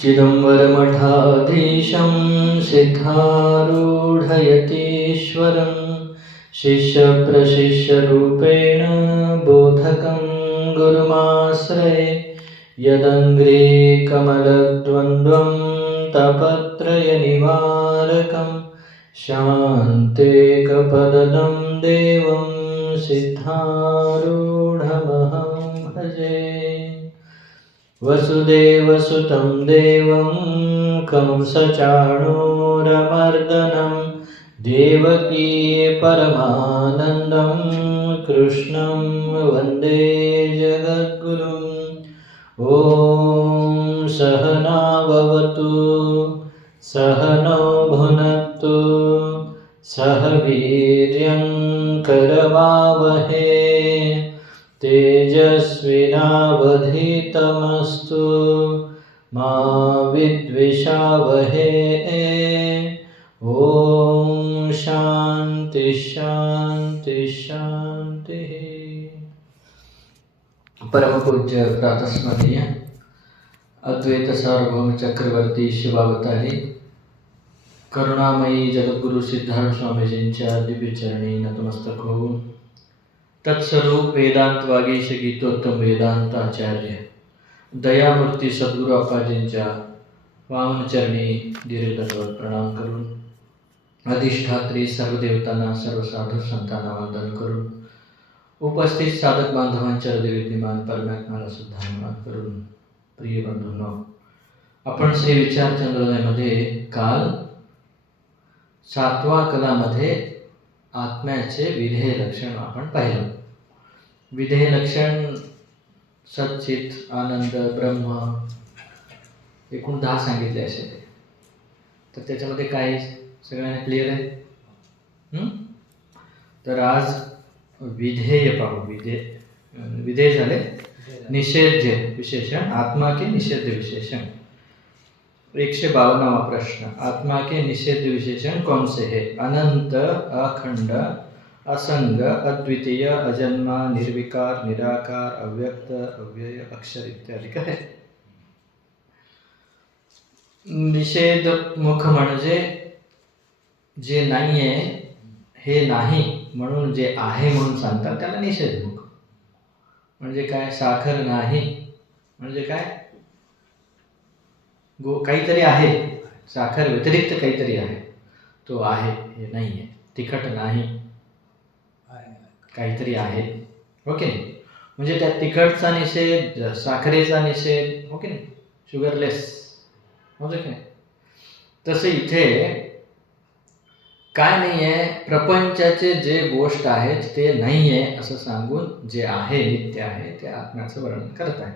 चिदंबरमठाधीशं सिद्धारूढयतीश्वरं शिष्यप्रशिष्यरूपेण बोधकं गुरुमाश्रये यदङ्घ्रे कमलद्वन्द्वं तापत्रयनिवारकं शान्तेकपदं देवं सिद्धारूढमहं भजे। वसुदेवसुतं देवं कंसचाणूरमर्दनं देवकी परमानन्दं कृष्णं वन्दे जगद्गुरुम्। ॐ सहना भवतु सहनौ भुनक्तु सह वीर्यं करवावहे तेजस्विनावधीतमस्तु मा विद्विषावहे। ॐ शान्ति शान्ति शान्तिः। परमपूज्य प्रातस्मरणीय अद्वैत सार्वभौम चक्रवर्ती शिवावतारी करुणामयी जगद्गुरु सिद्धार्थ स्वामीजींच्या दिव्यचरणी नतमस्तक होऊन तत्स्वरूप वेदांत वागीश गीतोत्तम वेदांत आचार्य दयामूर्ती सद्गुरू अप्पाजींच्या वामनचरणी दीर्घदंडवत प्रणाम करून अधिष्ठात्री सर्व देवतांना सर्व साधू संतांना वंदन करून उपस्थित साधक बांधवांच्या हृदय विद्यमान परमात्म्याला सुद्धा नमन करून प्रिय बंधूंनो, आपण श्री विचार चंद्रोदयमध्ये काल 7व्या कलामध्ये आत्म्याचे विधेय लक्षण आपण पाहिलं. विधेय लक्षण सच्चित आनंद ब्रह्म एकूण 10 सांगितले असे ते. तर त्याच्यामध्ये काय सगळ्यांना क्लिअर आहे? तर आज विधेय पाहू. विधेय झाले निषेध्य विशेषण, आत्मा के निषेध्य विशेषण. 152वां प्रश्न, आत्मा के निषेध्य विशेषण कौन से है? अनंत, अखंड, असंग, अद्वितीय, अजन्मा, निर्विकार, निराकार, अव्यक्त, अव्यय, अक्षर इत्यादि है. निषेध मुख म्हणजे जे नाही आहे हे नाही म्हणून जे आहे म्हणून सांगतात त्याला निषेधमुख. म्हणजे काय? साखर नाही म्हणजे काय? काहीतरी आहे, साखर व्यतिरिक्त काहीतरी आहे, तो आहे हे नाही आहे. तिखट नाही, काहीतरी आहे, हो की नाही? म्हणजे त्या तिखटचा निषेध, साखरेचा निषेध, हो की नाही? शुगरलेस, हो की नाही? तसं इथे काय नाही आहे, प्रपंचाचे जे गोष्ट आहेत ते नाही आहे असं सांगून जे आहे, नित्य आहे, ते आत्म्याचं वर्णन करत आहेत.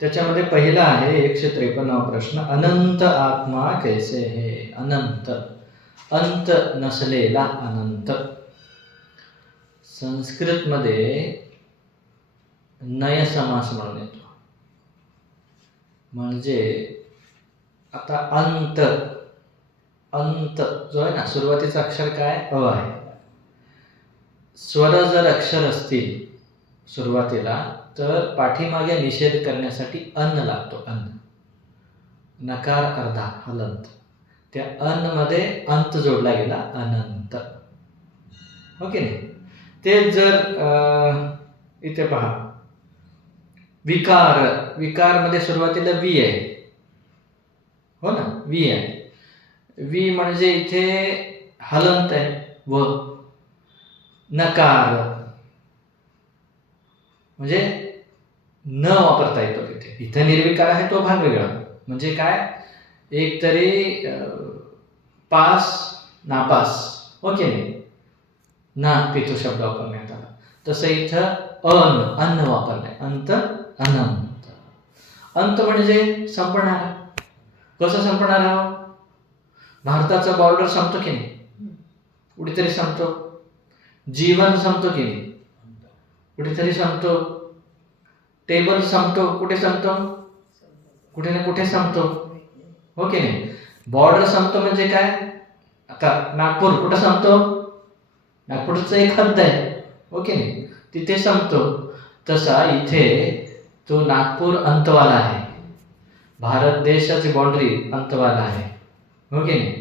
त्याच्यामध्ये पहिला आहे 153वां प्रश्न, अनंत आत्मा कैसे है? अनंत, अंत नसलेला अनंत. संस्कृतमध्ये नय समास म्हणून येतो. म्हणजे आता अंत, अंत जो आहे ना, सुरुवातीचा अक्षर काय? अ आहे. स्वर जर अक्षर असतील सुरुवातीला तर पाठीमागे निषेध करण्यासाठी अन्न लागतो. अन्न, नकार अर्धा हलंत, त्या अन्न मध्ये अंत जोडला गेला, अनंत, हो की नाही? ते जर इथे पहा, विकार, विकार मध्ये सुरुवातीला वी आहे, हो ना? वी आहे. वी म्हणजे इथे हलंत आहे. व नकार म्हणजे न वापरता येतो तिथे. इथे निर्विकार आहे, तो भाग वेगळा. म्हणजे काय? एक तरी पास नापास, हो की नाही? ना तिथं शब्द वापरण्यात आला. तसं इथं अन्न वापरलंय. अंत, अनंत. अंत म्हणजे संपणार. कसं संपणार आहोत? भारताचा बॉर्डर संपतो की नाही? कुठेतरी संपतो. जीवन संपतो की नाही? कुठेतरी संपतो. टेबल संपतो, कुठे संपतो? कुठे ना कुठे संपतो, हो की नाही? बॉर्डर संपतो म्हणजे काय? आता नागपूर कुठं संपतो? नागपूरचं एक हद्द आहे, हो की नाही? तिथे संपतो. तसा इथे तो नागपूर अंतवाला आहे. भारत देशाची बाउंड्री अंतवाला आहे, हो की नाही?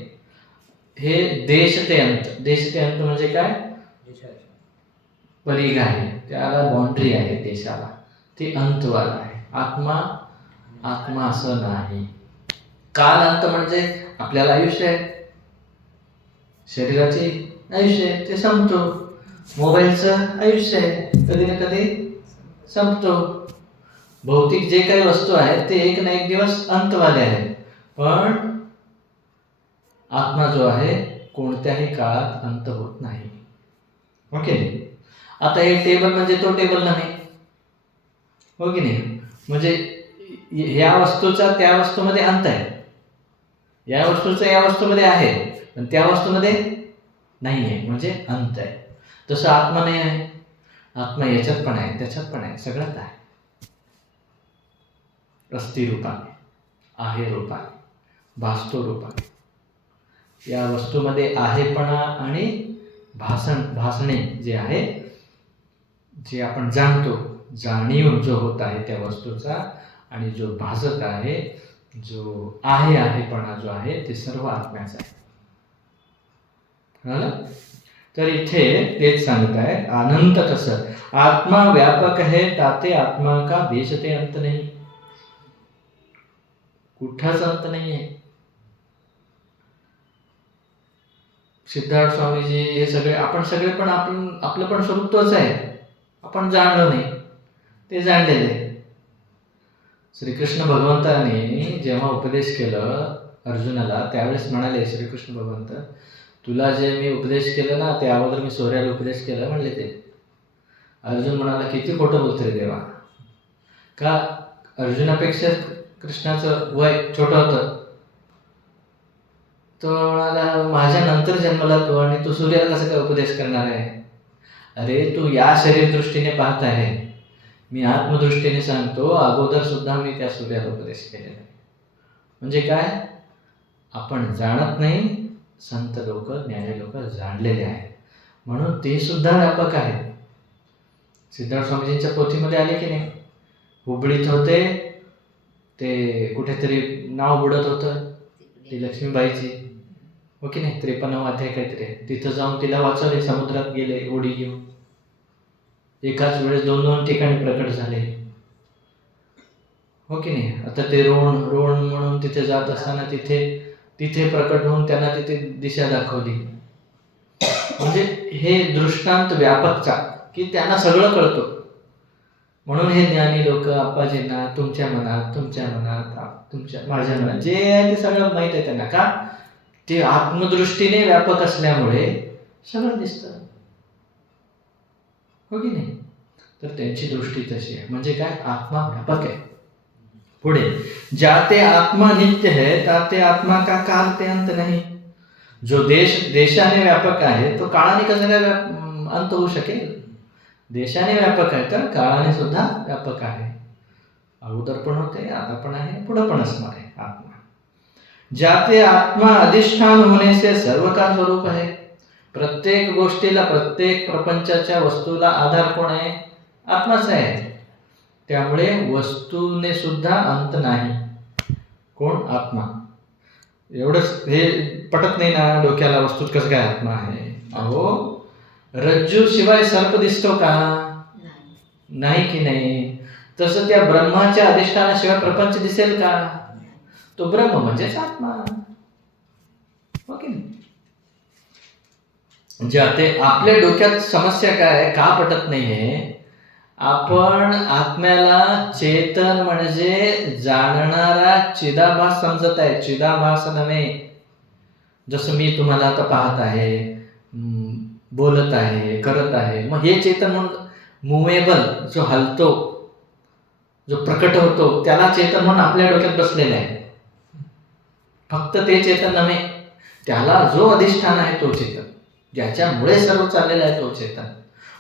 हे देश ते अंत म्हणजे काय? परिघ आहे, त्याला बाउंड्री आहे देशाला, ते अंतवाला आहे. आत्मा असं नाही. काल अंत म्हणजे आपल्याला आयुष्य आहे, शरीराचे आयुष्य आहे, ते संपतो. मोबाईलचं आयुष्य आहे, कधी ना कधी संपतो. भौतिक जे काही वस्तू आहेत ते एक ना एक दिवस अंतवाले आहेत, पण आत्मा जो आहे कोणत्याही काळात अंत होत नाही. ओके. आता हे टेबल म्हणजे तो टेबल नाही, हो की नाही? म्हणजे ह्या वस्तूचा त्या वस्तूमध्ये अंत आहे, या वस्तूचा या वस्तूमध्ये आहे, पण त्या वस्तूमध्ये नाही आहे, म्हणजे अंत आहे. तसं आत्मा नाही आहे. आत्मा याच्यात पण आहे, त्याच्यात पण आहे, सगळ्यात आहे. अस्ति रूपाने, आहे रूपाने, भासतो रूपाने. या वस्तूमध्ये आहेपणा आणि भासणे जे आहे, जे आपण जाणतो, जाणीव जो होत आहे त्या वस्तूचा, आणि जो भासत आहे, जो आहेपणा जो आहे, ते सर्व आत्म्याचा आहे. कळलं? तर इथे तेच सांगत आहे, अनंत कसं? आत्मा व्यापक है, ताते आत्मा का देश ते अंत नाही. कुठंच अंत नाही आहे. सिद्धार्थ स्वामीजी हे सगळे, आपण सगळे पण आपलं पण स्वरूप तोच आहे, आपण जाणलो नाही, ते जाणलेले. श्रीकृष्ण भगवंताने जेव्हा उपदेश केलं अर्जुनाला, त्यावेळेस म्हणाले श्रीकृष्ण भगवंत, तुला जे मी उपदेश केलं ना, त्या अगोदर मी सोऱ्याला उपदेश केलं म्हणले ते. अर्जुन म्हणाला, किती खोटं बोलतो रे देवा. का? अर्जुनापेक्षा कृष्णाचं वय छोटं होतं. तो म्हणाला, माझ्या नंतर जन्मला तू, आणि तू सूर्याला कसं काय उपदेश करणार आहे? अरे तू या शरीर दृष्टीने पाहत आहे, मी आत्मदृष्टीने सांगतो, अगोदर सुद्धा मी त्या सूर्याला उपदेश केलेला आहे. म्हणजे काय? आपण जाणत नाही, संत लोक, ज्ञानी लोक जाणलेले आहेत, म्हणून ते सुद्धा व्यापक आहेत. सिद्धार्थ स्वामीजींच्या पोथीमध्ये आले की नाही, हुबळीत होते ते, कुठेतरी नाव बुडत होतं, ती लक्ष्मीबाईची, हो की नाही? 53 अध्याय काहीतरी, तिथं जाऊन तिला वाचवले, समुद्रात गेले होडी घेऊन, एकाच वेळेस 2-2 ठिकाणी प्रकट झाले, हो की नाही? आता ते रोण म्हणून तिथे जात असताना तिथे प्रकट होऊन त्यांना तिथे दिशा दाखवली. म्हणजे हे दृष्टांत व्यापकचा, की त्यांना सगळं कळतं. म्हणून हे ज्ञानी लोक आप्पाजींना तुमच्या मनात, माझ्या मनात जे आहे ते सगळं माहीत आहे त्यांना. का? ते आत्मदृष्टीने व्यापक असल्यामुळे सगळं दिसतं, हो की नाही? तर त्यांची दृष्टी तशी आहे. म्हणजे काय? आत्मा व्यापक आहे. पुढे, जाते आत्मा नित्य है, ताते आत्मा का काल ते अंत नाही. जो देशाने व्यापक आहे, तो काळाने कसं काय अंत होऊ शकेल? देशाने व्यापक आहे तर काळाने सुद्धा व्यापक आहे. अगोदर पण होते, आता पण आहे, पुढे पण असणार आहे आत्मा. जाते आत्मा अधिष्ठान होने से सर्व का स्वरूप है. प्रत्येक गोष्टीला, प्रत्येक प्रपंचाच्या वस्तूला आधार कोण आहे? आत्माच आहे. त्यामुळे वस्तूने सुद्धा अंत नाही. कोण? आत्मा. एवढंच हे पटत नाही ना डोक्याला, वस्तूत कसं काय आत्मा आहे? अहो, रज्जू शिवाय सर्प दिसतो का? नाही की नाही? तसं त्या ब्रह्माच्या अधिष्ठानाशिवाय प्रपंच दिसेल का? तो ब्रह्म म्हणजेच आत्मा, हो की नाही? ज्याते आपल्या डोक्यात समस्या काय, का पटत नाहीये? आपण आत्म्याला चेतन म्हणजे जाणणारा चिदाभास समजत आहे, चिदाभास नव्हे. जसं मी तुम्हाला आता पाहत आहे, बोलत आहे, करत आहे, मग हे चेतन म्हणून मुवेबल, जो हलतो, जो प्रकट होतो, त्याला चेतन म्हणून आपल्या डोक्यात बसलेलं आहे. फक्त ते चेतन नव्हे, त्याला जो अधिष्ठान आहे तो चेतन, ज्याच्यामुळे सर्व चाललेलं आहे तो चेतन.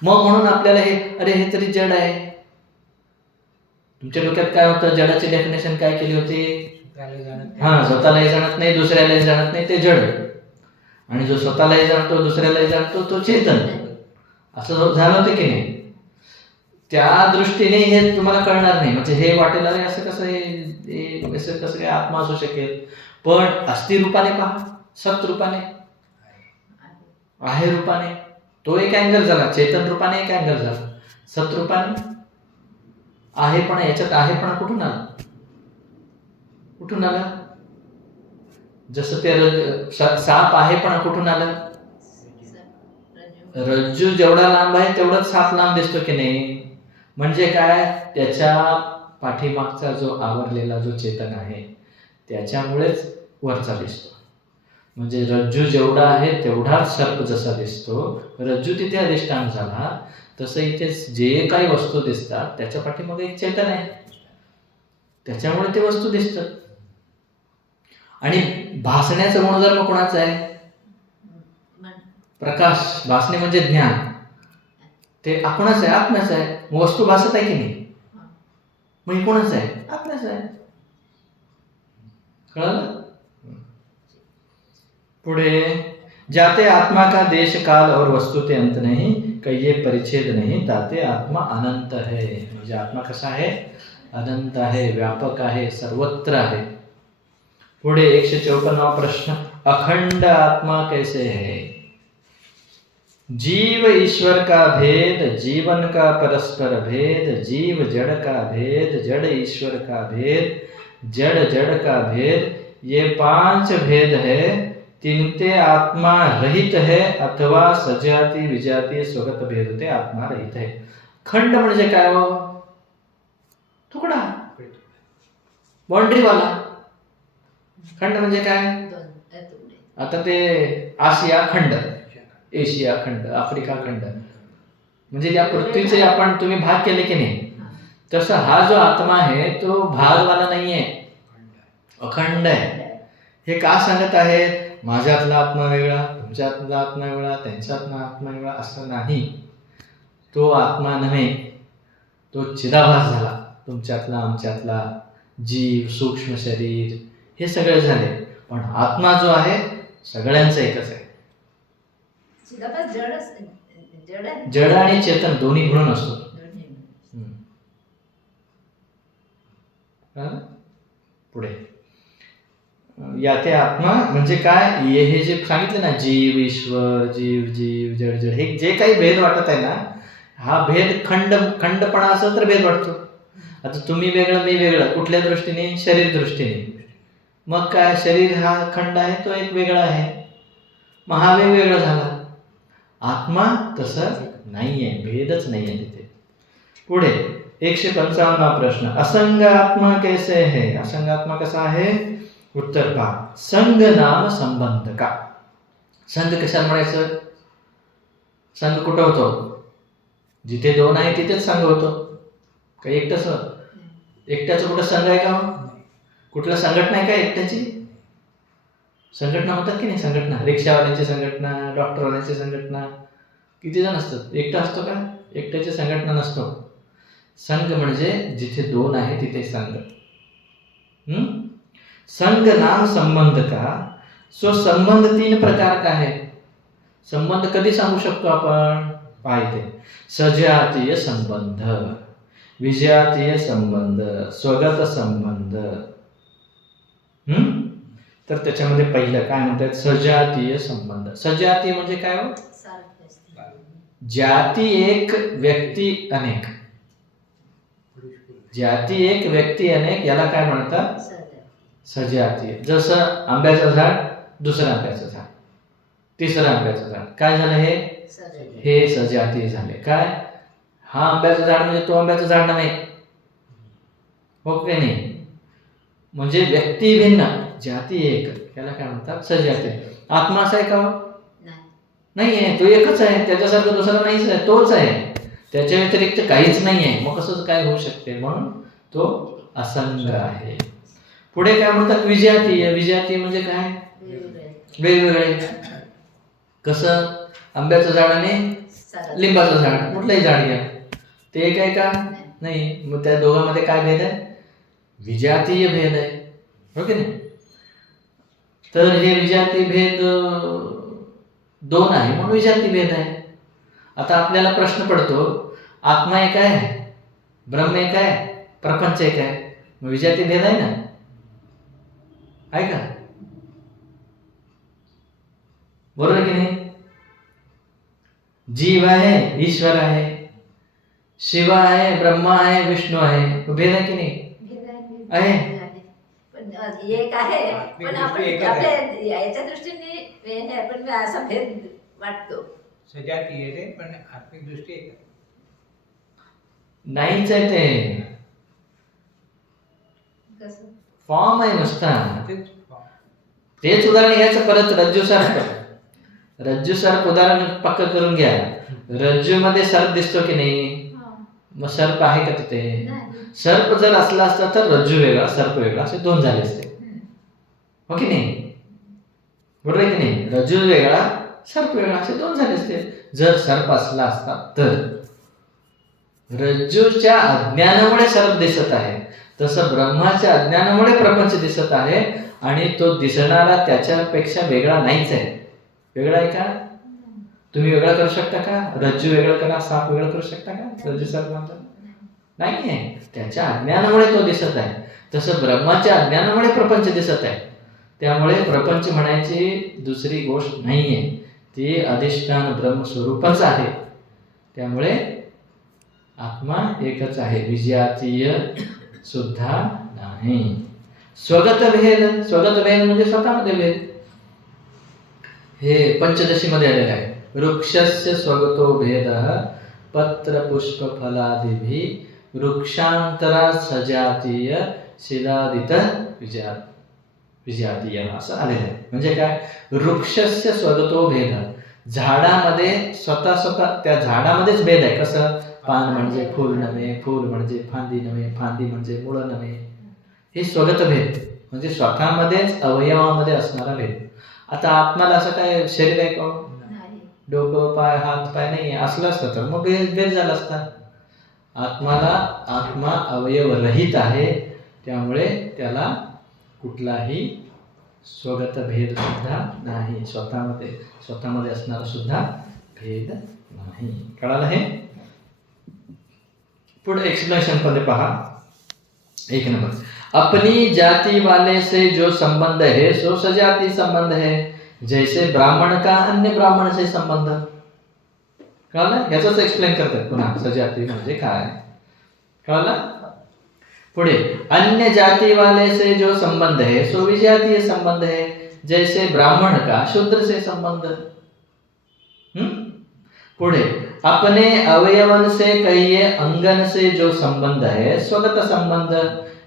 मग म्हणून आपल्याला हे तरी जड आहे. तुमच्या डोक्यात काय होतं? जडाची डेफिनेशन काय केली होती? स्वतःलाही जाणत नाही, दुसऱ्यालाही जाणत नाही, ते जड. आणि जो स्वतःलाही जाणतो, दुसऱ्यालाही जाणतो, तो चेतन. असं झालं होतं की नाही? त्या दृष्टीने हे तुम्हाला कळणार नाही. म्हणजे हे वाटेल, अरे असं कसं, हे मग असं कसं काय आत्मा असू शकेल? पण अस्थि रूपाने पहा, सत रूपाने, आहे रूपाने, तो एक अँगल झाला. चेतन रूपाने एक अँगल झाला. सत रूपाने आहे, पण याच्यात आहे पण कुठून आला? कुठून आला? जसं ते साप आहे पण कुठून आलं? रज्जू जेवढा लांब आहे तेवढाच साप लांब दिसतो की नाही? म्हणजे काय? त्याच्या पाठीमागचा जो आवरलेला जो चेतन आहे त्याच्यामुळेच वरचा दिसतो. म्हणजे रज्जू जेवढा आहे तेवढाच सर्प जसा दिसतो, रज्जू तिथे अधिष्ठान झाला, तसं इथे जे काही वस्तू दिसतात त्याच्या पाठीमागे एक चेतन आहे, त्याच्यामुळे ते वस्तू दिसतात. आणि भासण्याचा गुणधर्म कोणाचा आहे? प्रकाश. भासणे म्हणजे ज्ञान, ते आपणच आहे, आत्म्याच आहे. वस्तू भासत आहे की नाही? मग हे कोणाच आहे? आत्म्याच आहे. कळलं? पुढे, जाते आत्मा का देश काल और वस्तु ते अंत नहीं, कहिए परिच्छेद नहीं, ताते आत्मा अनंत है. म्हणजे आत्मा कसा आहे? अनंत आहे, व्यापक आहे, सर्वत्र आहे. पुढे 154 प्रश्न, अखंड आत्मा कैसे है? जीव ईश्वर का भेद, जीवन का परस्पर भेद, जीव जड़ का भेद, जड़ ईश्वर का भेद, जड़ जड़ का भेद, ये 5 भेद है. तिनते आत्मा रहित है अथवा सजाती विजाती स्वगत भेद होते आत्मा रहित है. खंड म्हणजे काय हो? तुकडा, बाउंड्री वाला. खंड म्हणजे काय? आता ते आशिया खंड, एशिया खंड, आफ्रिका खंड, म्हणजे या पृथ्वीचे आपण तुम्ही भाग केले की नाही, तसं हा जो आत्मा आहे तो भागवाला नाहीये, अखंड आहे. हे का सांगत आहेत? माझ्यातला आत्मा वेगळा, तुमच्यातला आत्मा वेगळा, त्यांच्यातला आत्मा वेगळा असं नाही. तो आत्मा नव्हे, तो चिदाभास झाला. तुमच्यातला, आमच्यातला, जीव, सूक्ष्म शरीर हे सगळे झाले, पण आत्मा जो आहे सगळ्यांचं एकच आहे. जड आणि चेतन दोन्ही गुण असतो. पुढे, याते आत्मा म्हणजे काय? हे जे सांगितले ना, जीव ईश्वर, जीव जीव, जड जड, हे जे काही भेद वाटत आहे ना, हा भेद खंडपणा असेल तर भेद वाटतो. आता तुम्ही वेगळं, मी वेगळं, कुठल्या दृष्टीने? शरीर दृष्टीने. मग काय? शरीर हा खंड आहे, तो एक वेगळा आहे, मग हा वेगवेगळा झाला. आत्मा तसं नाहीये, भेदच नाहीये तिथे. पुढे 155 प्रश्न, असंग आत्मा कैसे है? असंग आत्मा कसा आहे? उत्तर पहा, संग नाम संबंध का. संग कशाला म्हणायचं? संग कुठं होतो? जिथे दोन आहे तिथेच संग होतो. काही एकटंच? एकट्याचं कुठं संघ आहे का? कुठलं संघटना आहे का एकट्याची? संघटना होतात की नाही? संघटना, रिक्षावाल्यांची संघटना, डॉक्टरवाल्यांची संघटना, किती जण असतात? एकटा असतो का? एकट्याची संघटना नसतो. संघ म्हणजे जिथे दोन आहे तिथे संघ. संघ नाम संबंध का. सो संबंध 3 प्रकार का है. संबंध कधी सांगू शकतो आपण? पाहिजे, सजातीय संबंध, विजातीय संबंध, स्वगत संबंध. तर त्याच्यामध्ये पहिलं काय म्हणतात? सजातीय संबंध. सजातीय म्हणजे काय हो? जाती एक, व्यक्ती अनेक. जाती एक, व्यक्ती अनेक, याला काय म्हणतात? सजातीय. जसं आंब्याचं झाड, दुसरं आंब्याचं झाड, तिसरं आंब्याचं झाड, काय झालं? हे सजातीय झाले. काय? हा आंब्याचं झाड म्हणजे तो आंब्याचं झाड नाही, हो की नाही? म्हणजे व्यक्ती भिन्न, जाती एक, याला काय म्हणतात? सजातीय. आत्मा असा आहे का? नाही आहे, तो एकच आहे, त्याच्यासारखं दुसरा नाहीच आहे, तोच आहे, त्याच्या व्यतिरिक्त काहीच नाही आहे. मग कसं काय होऊ शकते? म्हणून तो असंग आहे. पुढे काय म्हणतात? विजातीय. विजातीय म्हणजे काय? वेगवेगळे. कसं? आंब्याचं झाड आणि लिंबाचं झाड, कुठलंही झाड घ्या, ते एक आहे का? नाही. मग त्या दोघांमध्ये काय भेद आहे? विजातीय भेद आहे, हो की नाही? तर हे विजातीय भेद 2 आहे म्हणून विजातीय भेद आहे. आता आपल्याला प्रश्न पडतो, आत्मा एक आहे, ब्रह्म एक आहे, प्रपंच एक आहे, मग विजातीय भेद आहे ना? आहे का? बरोबर आहे की नाही? जीव आहे, ईश्वर आहे, शिव आहे, ब्रह्मा आहे, विष्णू आहे. भेद आहे की नाही? आहे. पण एक आहे, पण आपण आपल्या याच्या दृष्टीने हे आहे, पण असा भेद वाटतो. सजाती आहे रे, पण आत्मिक दृष्टी एक आहे. नाहीच आहे ते, कसं फॉर्म आहे नुसता. तेच तेच उदाहरण घ्यायचं परत रज्जू सर्प. रज्जू सर्प उदाहरण पक्क करून घ्या. रज्जू मध्ये सर्प दिसतो की नाही? मग सर्प आहे का तिथे? नाही. सर्प जर असला असता तर रज्जू वेगळा सर्प वेगळा असे दोन झाले असते. हो की नाही? बरोबर आहे की नाही? रज्जू वेगळा सर्प वेगळा असे दोन झाले असते. जर सर्प असला असता तर रज्जूच्या अज्ञानामुळे सर्प दिसत आहे, तसं ब्रह्माच्या अज्ञानामुळे प्रपंच दिसत आहे. आणि तो दिसणारा त्याच्यापेक्षा वेगळा नाहीच आहे. वेगळा आहे का? तुम्ही वेगळा करू शकता का? रज्जू वेगळं करा, साप वेगळं करू शकता का? रज्जू सर्प म्हणतात नाही आहे. त्याच्या अज्ञानामुळे तो दिसत आहे. तसं ब्रह्माच्या अज्ञानामुळे प्रपंच दिसत आहे. त्यामुळे प्रपंच म्हणायची दुसरी गोष्ट नाही आहे, ती अधिष्ठान ब्रह्मस्वरूपच आहे. त्यामुळे आत्मा एकच आहे, विजातीय सुद्धा नाही. स्वगत भेद, स्वगत भेद म्हणजे स्वतःमध्ये भेद. हे पंचदशीमध्ये आलेलं आहे. वृक्षस्य स्वगतो भेदः पत्र पुष्प फलादिभी वृक्षांतरा सजातीय शिलादित विजातीय असं आलेलं आहे. म्हणजे काय? वृक्षस्य स्वगतो भेद, झाडामध्ये स्वतः त्या झाडामध्येच भेद आहे. कसं? पान म्हणजे फूल नव्हे, फूल म्हणजे फांदी नव्हे, फांदी म्हणजे मुळं नव्हे. हे स्वगत भेद म्हणजे स्वतःमध्येच अवयवामध्ये असणारा भेद. आता आत्माला असं काय शरीर आहे का? डोकं, पाय, हात, पाय नाही असलं असतं तर मग भेद झाला असता. आत्मा अवयवरहित आहे, त्यामुळे त्याला कुठलाही स्वगत भेद सुद्धा नाही. स्वतःमध्ये असणारा सुद्धा भेद नाही. कळालं हे? पुढे एक्सप्लेनेशन मध्ये पहा. 1 नंबर, अपनी जाति वाले से जो संबंध है सो सजाती संबंध है, जैसे ब्राह्मण का अन्य ब्राह्मण से संबंध. कळलं? याचाच एक्सप्लेन करतात पुन्हा. सजाती म्हणजे काय? कळलं? पुढे, अन्य जाति वाले से जो संबंध है सो विजातीय संबंध है, जैसे ब्राह्मण का शूद्र से संबंध. पुढे, अपने अवयवन से कहिए अंगन से जो संबंध है स्वगत संबंध,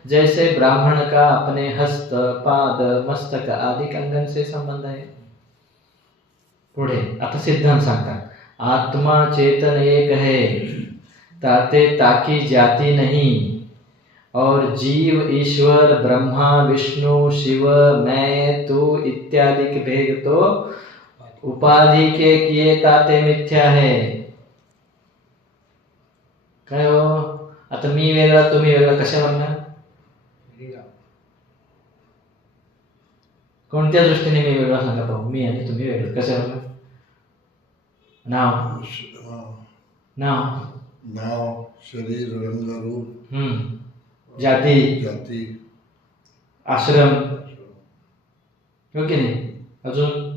जैसे ब्राह्मण का अपने हस्त, पाद, मस्तक आदि अंगन से संबंध है. पुढे आता सिद्धांत सांगतात. आत्मा चेतन एक है, ताते ताकी जाति नहीं, और जीव, ईश्वर, ब्रह्मा, विष्णु, शिव, मैं, तू इत्यादि के भेद तो उपाधि के किए ताते मिथ्या है. काय हो? आता मी वेगळा तुम्ही वेगळा कशावरनं? कोणत्या दृष्टीने मी वेगळा सांगा पाहू? मी आणि तुम्ही वेगळं कशावरनं? नाव, शरीर, रंग, रूप, जाती, आश्रम, हो की नाही? अजून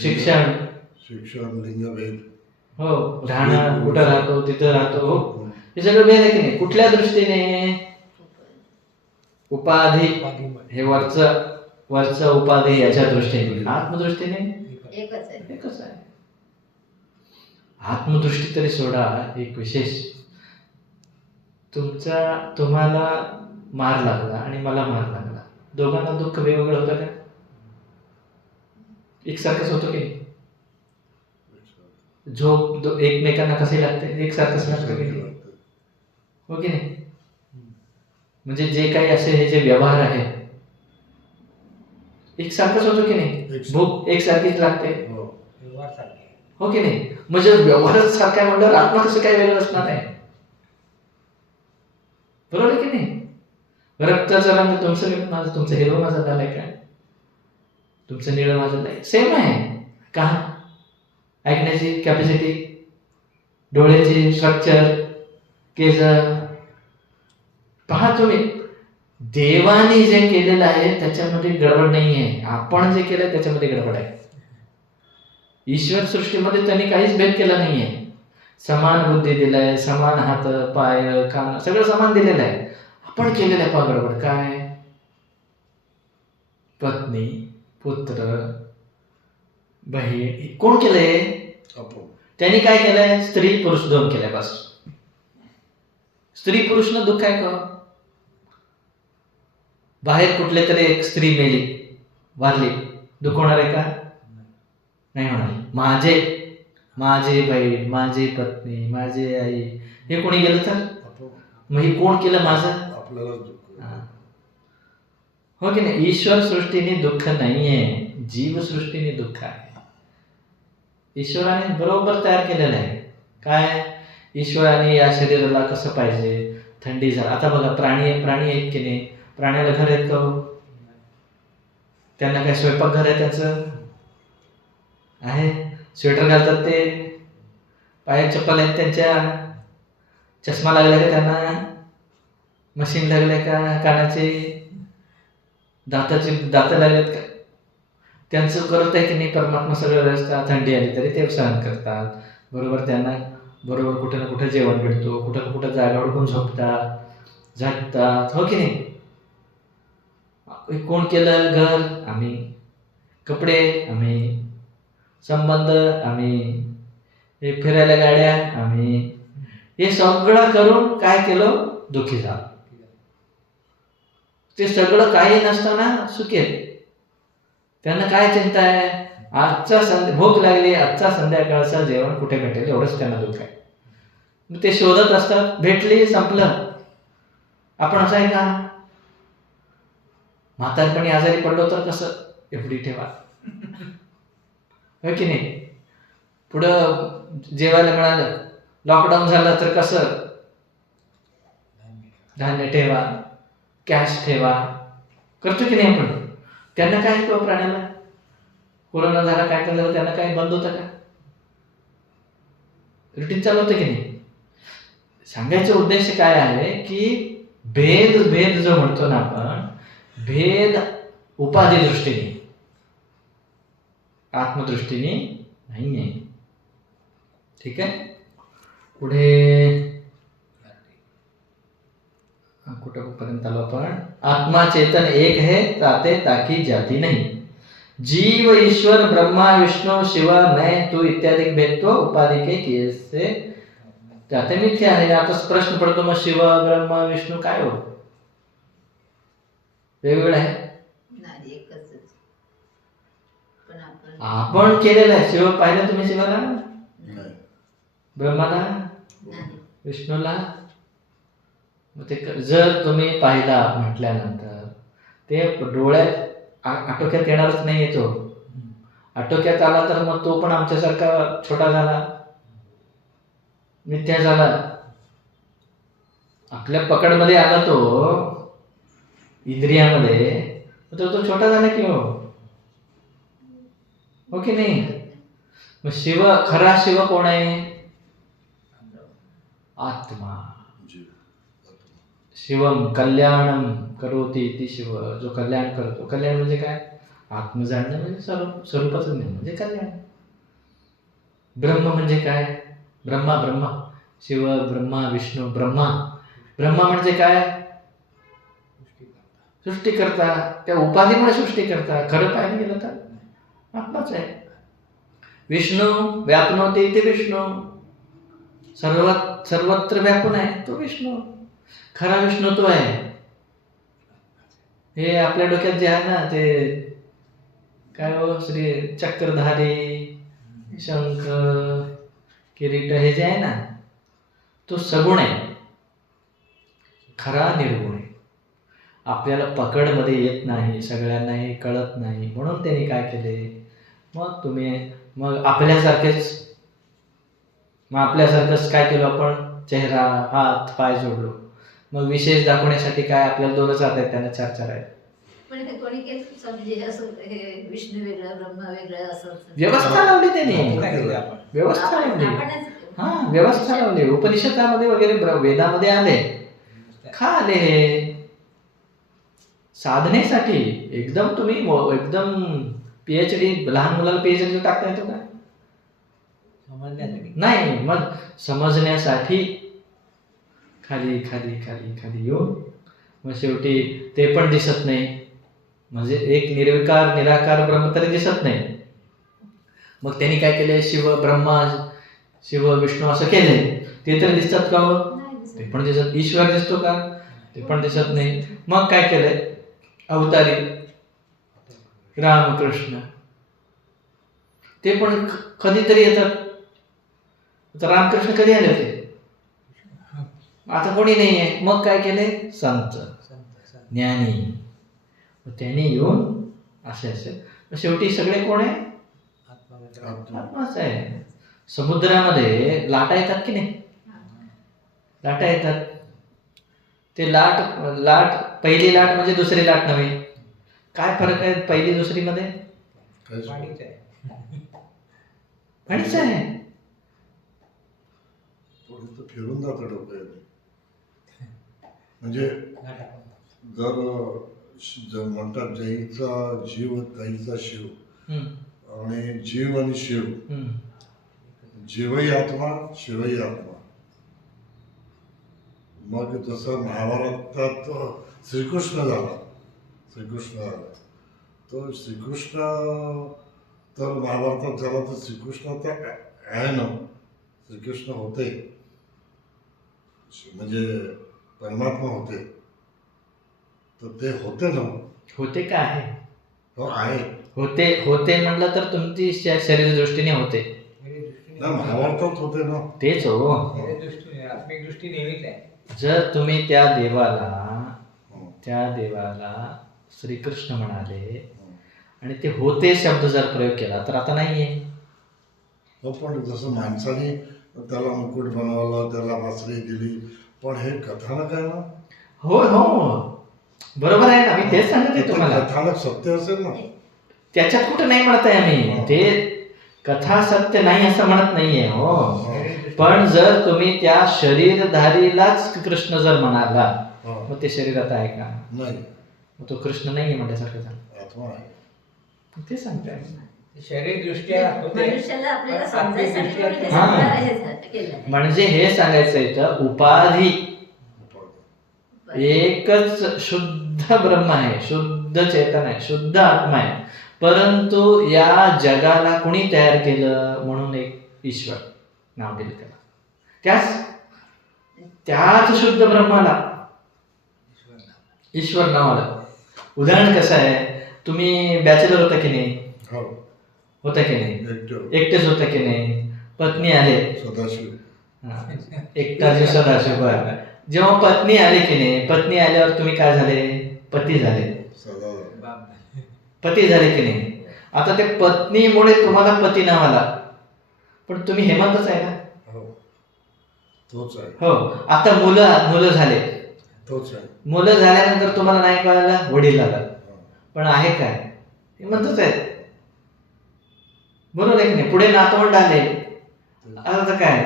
शिक्षण, लिंगभेद, हो, राहणं, कुठं राहतो, तिथं राहतो, हो, हे सगळं भेद आहे की नाही? कुठल्या दृष्टीने? उपाधी, हे वरच उपाधी याच्या दृष्टीने. आत्मदृष्टीने एकच आहे. आत्मदृष्टी तरी सोडा. एक विशेष, तुम्हाला मार लागला आणि मला मार लागला, दोघांना दुःख वेगवेगळं होतं का? एकसारखंच होतं की नाही? झोप एकमेकांना कसे लागते? एकसारखंच लागतं की नाही? हो की नाही? म्हणजे जे काही असे हे जे व्यवहार आहे एकसारखंच होतो की नाही? भूक एकसारखीच लागते, हो की नाही? म्हणजे व्यवहारच सारखा म्हणल्यावर आत्मा कसं काय वेगळं असणार आहे? बरोबर आहे की नाही? रक्ताचा रंग तुमचं वेगळं, माझं, तुमचं हिरवं माझं झालंय काय? तुमचं निळं माझं नाही, सेम आहे का? ऐकण्याची कॅपॅसिटी, डोळ्याची स्ट्रक्चर, केस. पहा तुम्ही, देवाने जे केलेलं आहे त्याच्यामध्ये गडबड नाहीये, आपण जे केलंय त्याच्यामध्ये गडबड आहे. ईश्वर सृष्टीमध्ये त्यांनी काहीच भेद केला नाहीये. समान बुद्धी दिलाय, समान हात पाय कान सगळं समान दिलेलं आहे. आपण केलेलं आहे पहा गडबड. काय? पत्नी, पुत्र, बहीण कोण केलंय? आपण. त्यांनी काय केलंय? स्त्री पुरुष दोन केलंय बस. स्त्री पुरुषनं दुःख आहे का? बाहेर कुठले तरी एक स्त्री मेली, वारली, दुःख होणार आहे का? नाही होणार. माझे बहीण, माझी पत्नी, माझी आई, हे कोणी गेलं तर आपण. मग हे कोण केलं? माझं. आपल्याला दुःख. हा. हो की नाही? ईश्वर सृष्टीने दुःख नाहीये, जीव सृष्टीने दुःख आहे. ईश्वराने बरोबर तयार केलेलं आहे. काय? ईश्वराने या शरीराला कसं पाहिजे, थंडी झाली. आता बघा, प्राणी आहेत की नाही? प्राण्याला घर आहेत का हो? त्यांना काय स्वयंपाकघर आहे त्याचं? आहे. स्वेटर घालतात ते, पायात चप्पल आहेत त्यांच्या, चष्मा लागला का त्यांना, मशीन लागले का कानाचे, दात लागलेत का? त्यांचं करत आहे की नाही परमात्मा सगळं व्यवस्था. थंडी आली तरी ते सहन करतात. बरोबर त्यांना बरोबर कुठं ना कुठं जेवण भेटतो, कुठं ना कुठं जागा उडकून झोपतात, झटतात. हो की नाही? कोण केलं? घर आम्ही, कपडे आम्ही, संबंध आम्ही, हे फिरायला गाड्या आम्ही. हे सगळं करून काय केलं? दुःखी झालं. ते सगळं काही नसताना सुखी आहेत. त्यांना काय चिंता आहे? आजचा भूक लागली, आजचा संध्याकाळचं जेवण कुठे भेटेल एवढंच त्यांना दुःख आहे. मग ते शोधत असतात, भेटली, संपलं. आपण असं आहे का? म्हातारपणी आजारी पडलो तर कसं? एवढी ठेवा. हो की नाही? पुढं जेवायला मिळालं, लॉकडाऊन झालं तर कसं? धान्य ठेवा, कॅश ठेवा. करतो की नाही आपण? त्यांना काय किंवा प्राण्याला कोरोना झाला, काय झालं, त्यांना काय बंद होतं का? रुटीन चालू होतं की नाही? सांगायचा उद्देश काय आहे की भेद जो म्हणतो ना आपण, भेद उपाधी दृष्टीने, आत्मदृष्टीने नाही आहे. ठीक आहे. पुढे कुठपर्यंत आलो आपण? आत्मा चेतन एक है, ताते ताकी जाती नहीं. जीव ईश्वर ब्रह्मा विष्णु शिव मैं तू इत्यादि भेद तो उपाधि के किए से जाते मिथ्या है. आता प्रश्न पडतो, मग शिव ब्रह्मा विष्णू काय हो? वेगवेगळं आहे. नाही, एकच. पण आपण केलेलं आहे. शिव पाहिलं तुम्ही? शिवाला, नाही. ब्रह्माला, नाही. विष्णूला. मग ते जर तुम्ही पाहिला म्हटल्यानंतर ते डोळ्यात आटोक्यात येणारच नाही येतो. आटोक्यात आला तर मग तो पण आमच्यासारखा छोटा झाला, मिथ्या झाला. आपल्या पकडमध्ये आला तो, इंद्रियामध्ये, तो छोटा झाला की हो की नाही? मग खरा शिव कोण आहे? आत्मा. शिवम कल्याणम करोति इति शिव, जो कल्याण करतो. कल्याण म्हणजे काय? आत्म जाणणं म्हणजे स्वरूपाचं ज्ञान म्हणजे कल्याण. ब्रह्म म्हणजे काय? ब्रह्मा शिव, ब्रह्मा विष्णू. ब्रह्मा म्हणजे काय? सृष्टीकर्ता. त्या उपाधीमुळे सृष्टीकर्ता. खरं पाहायला गेलं तर आत्माच आहे. विष्णू व्यापनोति इति विष्णू, सर्वत्र व्यापून आहे तो विष्णू. खरा विष्णू तो आहे. हे आपल्या डोक्यात जे आहे ना, ते काय हो, श्री चक्रधारी, शंख, किरीट, हे जे आहे ना, तो सगुण आहे. खरा निर्गुण आहे. आपल्याला पकडमध्ये येत नाही, सगळ्यांनाही कळत नाही. म्हणून त्यांनी काय केले? मग आपल्यासारखंच काय केलं आपण? चेहरा, हात, पाय जोडलो. मग विशेष दाखवण्यासाठी काय? आपल्याला 2च हात आहेत, त्यांना 4 आहेत. पण हे कोणी केलं समजे असं, हे विष्णू वेगळं ब्रह्मा वेगळं असं व्यवस्था लावली त्यांनी. काय केलं आपण? व्यवस्था लावली. आपणच हा व्यवस्था लावली. उपनिषदामध्ये वगैरे वेदामध्ये आले, का आले हे? साधनेसाठी. एकदम तुम्ही एकदम PhD, लहान मुलाला PhD टाकता येतो का? समजण्यासाठी. नाही. मग समजण्यासाठी खाली खाली खाली खाली येऊन मग शेवटी ते पण दिसत नाही, म्हणजे एक निर्विकार निराकार ब्रह्म तरी दिसत नाही. मग त्यांनी काय केले? शिव ब्रह्मा शिव विष्णू असं केले, ते तरी दिसतात का हो? नाही दिसत. ते पण दिसत. ईश्वर दिसतो का? ते पण दिसत नाही. मग काय केलंय? अवतारी रामकृष्ण, ते पण कधीतरी येतात. आता रामकृष्ण कधी आले होते? आता कोणी नाही आहे. मग काय केले? संत ज्ञानी. मग त्यांनी येऊन असे असे मग शेवटी सगळे कोण आहे? आत्माच आहे. समुद्रामध्ये लाटा येतात की नाही? लाटा येतात. ते लाट पहिली लाट म्हणजे दुसरी लाट नव्हे. काय फरक आहे पहिली दुसरी मध्ये? काहीच नाही. पाणीच आहे. पाणीच आहे. थोडं तर फिरून जातं डोक्याने. म्हणजे जर म्हणतात जैचा जीव तैचा शिव, आणि जीव आणि शिव, जीवही आत्मा शिवही आत्मा. मग जसं महाभारतात श्रीकृष्ण झाला, तो श्रीकृष्ण तर महाभारतात झाला, तर श्रीकृष्ण तर आहे ना, श्रीकृष्ण होते, म्हणजे परमात्मा होते, तर ते होते ना. होते का आहे? हो आहे होते म्हणलं तर तुमची शरीर दृष्टीने होते ना, महाभारतात होते ना. तेच हो. आत्मिक दृष्टी नेहमीच आहे. जर तुम्ही त्या देवाला श्रीकृष्ण म्हणाले आणि ते होते शब्द जर प्रयोग केला तर आता नाहीये. हो, पण जसं माणसाने त्याला मुकुट बनवलं, त्याला बासरी दिली, पण हे कथानक आहे ना. हो बरोबर आहे ना. मी तेच सांगत आहे ते तुम्हाला. कथानक सत्य असेल ना. त्याच्यात कुठं नाही म्हणत आहे आम्ही. ते कथा सत्य नाही असं म्हणत नाहीये हो. पण जर तुम्ही त्या शरीरधारीलाच कृष्ण जर म्हणाला, मग ते शरीरात आहे का? नाही, मग तो कृष्ण नाहीये म्हणण्यासारखं झालं. आत्मा आहे. ते सांगताय. शरीर दृष्ट्या होते, मनुष्याला आपल्याला पण आत्मिक समजायसाठी दृष्ट्या हे हा. सगळं हे केलं. म्हणजे हे सांगायचं इथं, उपाधी एकच शुद्ध ब्रह्म आहे, शुद्ध चेतन आहे, शुद्ध आत्मा आहे. परंतु या जगाला कुणी तयार केलं? म्हणून एक ईश्वर नाव दिलं त्याला. त्याच शुद्ध ब्रह्माला ईश्वर नाव आलं. उदाहरण कसं आहे? तुम्ही बॅचलर होता की नाही? हो, होता की नाही? एकटं एकटेच होता की नाही? पत्नी आले, सदाशिव. एकटा जे सदाशिव. बरं. जेव्हा पत्नी आली की नाही, पत्नी आल्यावर तुम्ही काय झाले? पती झाले. सदा पती झाले की नाही? आता ते पत्नीमुळे तुम्हाला पती नाव आला, पण तुम्ही हेमंतच आहे ना. हो, तोच आहे, हो. आता मुलं झाले. तोच आहे. मुलं झाल्यानंतर तुम्हाला नाही कळालं वडील आला, पण आहे काय? हेमंतच आहेत. बरोबर आहे की नाही? पुढे नातवंड आले, आता काय?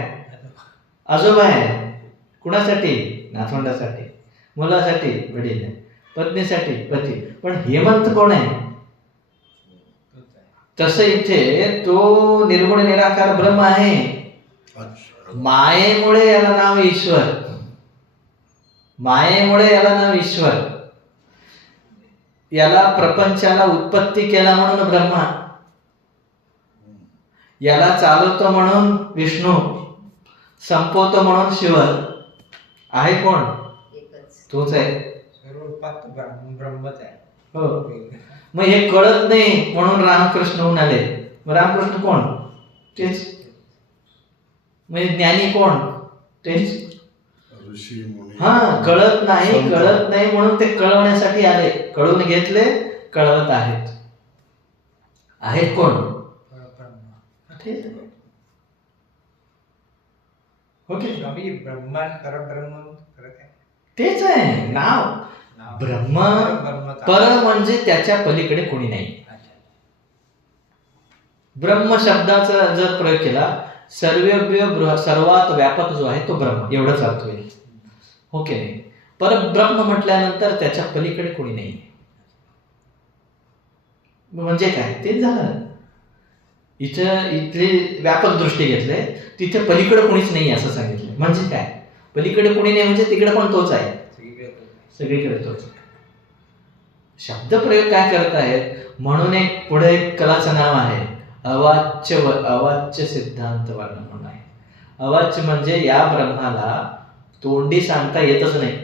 आजोबा आहे. कुणासाठी? नातवंडासाठी. मुलासाठी वडील आहे, पत्नीसाठी पती. पण हेमंत कोण आहे? तसं इथे तो निर्गुण निराकार ब्रह्म आहे. अच्छा. मायेमुळे याला नाव ईश्वर. मायेमुळे याला नाव ईश्वर. याला प्रपंचाला उत्पत्ती केला म्हणून ब्रह्मा, याला चालवतो म्हणून विष्णू, संपवतो म्हणून शिव. आहे कोण? एकच. तोच आहे. सर्व ब्रह्मच आहे. हो. मग हे कळत नाही म्हणून रामकृष्ण होऊन आले. मग रामकृष्ण कोण? तेच. म्हणजे ज्ञानी कोण? तेच. ऋषी मुनी. कळत नाही म्हणून ते कळवण्यासाठी आले. कळून घेतले, कळवत आहेत कोण? तेच. ओके. स्वामी ब्रह्मा परब्रह्म फरक आहे. तेच आहे नाव. ब्रह्म पर म्हणजे त्याच्या पलीकडे कोणी नाही. ब्रह्म शब्दाचा जर प्रयोग केला, सर्वात व्यापक जो आहे तो ब्रह्म, एवढंच अर्थ होईल. हो की नाही? परब्रह्म म्हटल्यानंतर त्याच्या पलीकडे कोणी नाही. म्हणजे काय? तेच झालं. इथली व्यापक दृष्टी घेतले, तिथे पलीकडे कोणीच नाही असं सांगितलं. म्हणजे काय? पलीकडे कोणी नाही म्हणजे तिकडे पण तोच आहे, सगळीकडे तोच. शब्दप्रयोग काय करत आहेत? म्हणून एक पुढे एक कलाचं नाव आहे अवाच्य सिद्धांत वर्णन म्हणून आहे. अवाच्य म्हणजे या ब्रह्माला तोंडी सांगता येतच नाही.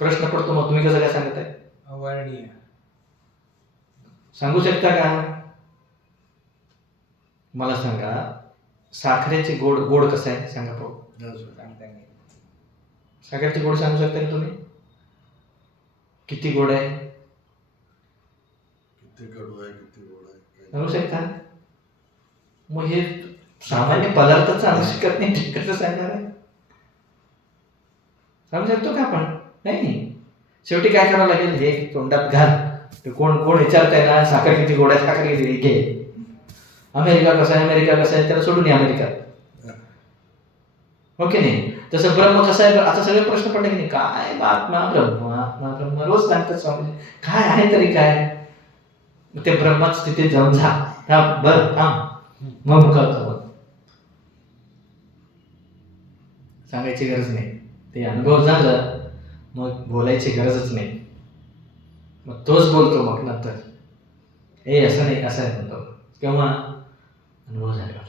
प्रश्न पडतो मग तुम्ही कसं काय सांगताय? अवर्णीय. सांगू शकता का? मला सांगा, साखरेचे गोड गोड कसं आहे सांगा पाहू. सांगता येईल. साखरेचे गोड सांगू शकता का तुम्ही? किती गोड आहे किती कडू आहे, किती गोड आहे, सांगू शकता? मग हे सामान्य पदार्थाचं आणू शकत नाही, ते कसं सांगणार आहे? सांगू शकतो का आपण? नाही. शेवटी काय करावं लागेल? हे तोंडात घाल. ते कोण कोण विचारताय ना साखर किती गोड आहे, साखर किती घे. अमेरिका कसं आहे, अमेरिका कसं आहे, त्याला सोडून या अमेरिका. हो की नाही? तसं ब्रह्म कसं आहे? आता सगळे प्रश्न पडले की नाही, काय आत्मा ब्रह्म रोज सांगतात स्वामी. काय आहे तरी काय? ते ब्रह्माच स्थितीत जाऊन जा. थांब मग कळतं. मग सांगायची गरज नाही, ते अनुभव झालं मग बोलायची गरजच नाही. मग तोच बोलतो मग नंतर, हे असं नाही असं आहे म्हणतो. केव्हा? अनुभव झाल्यावर.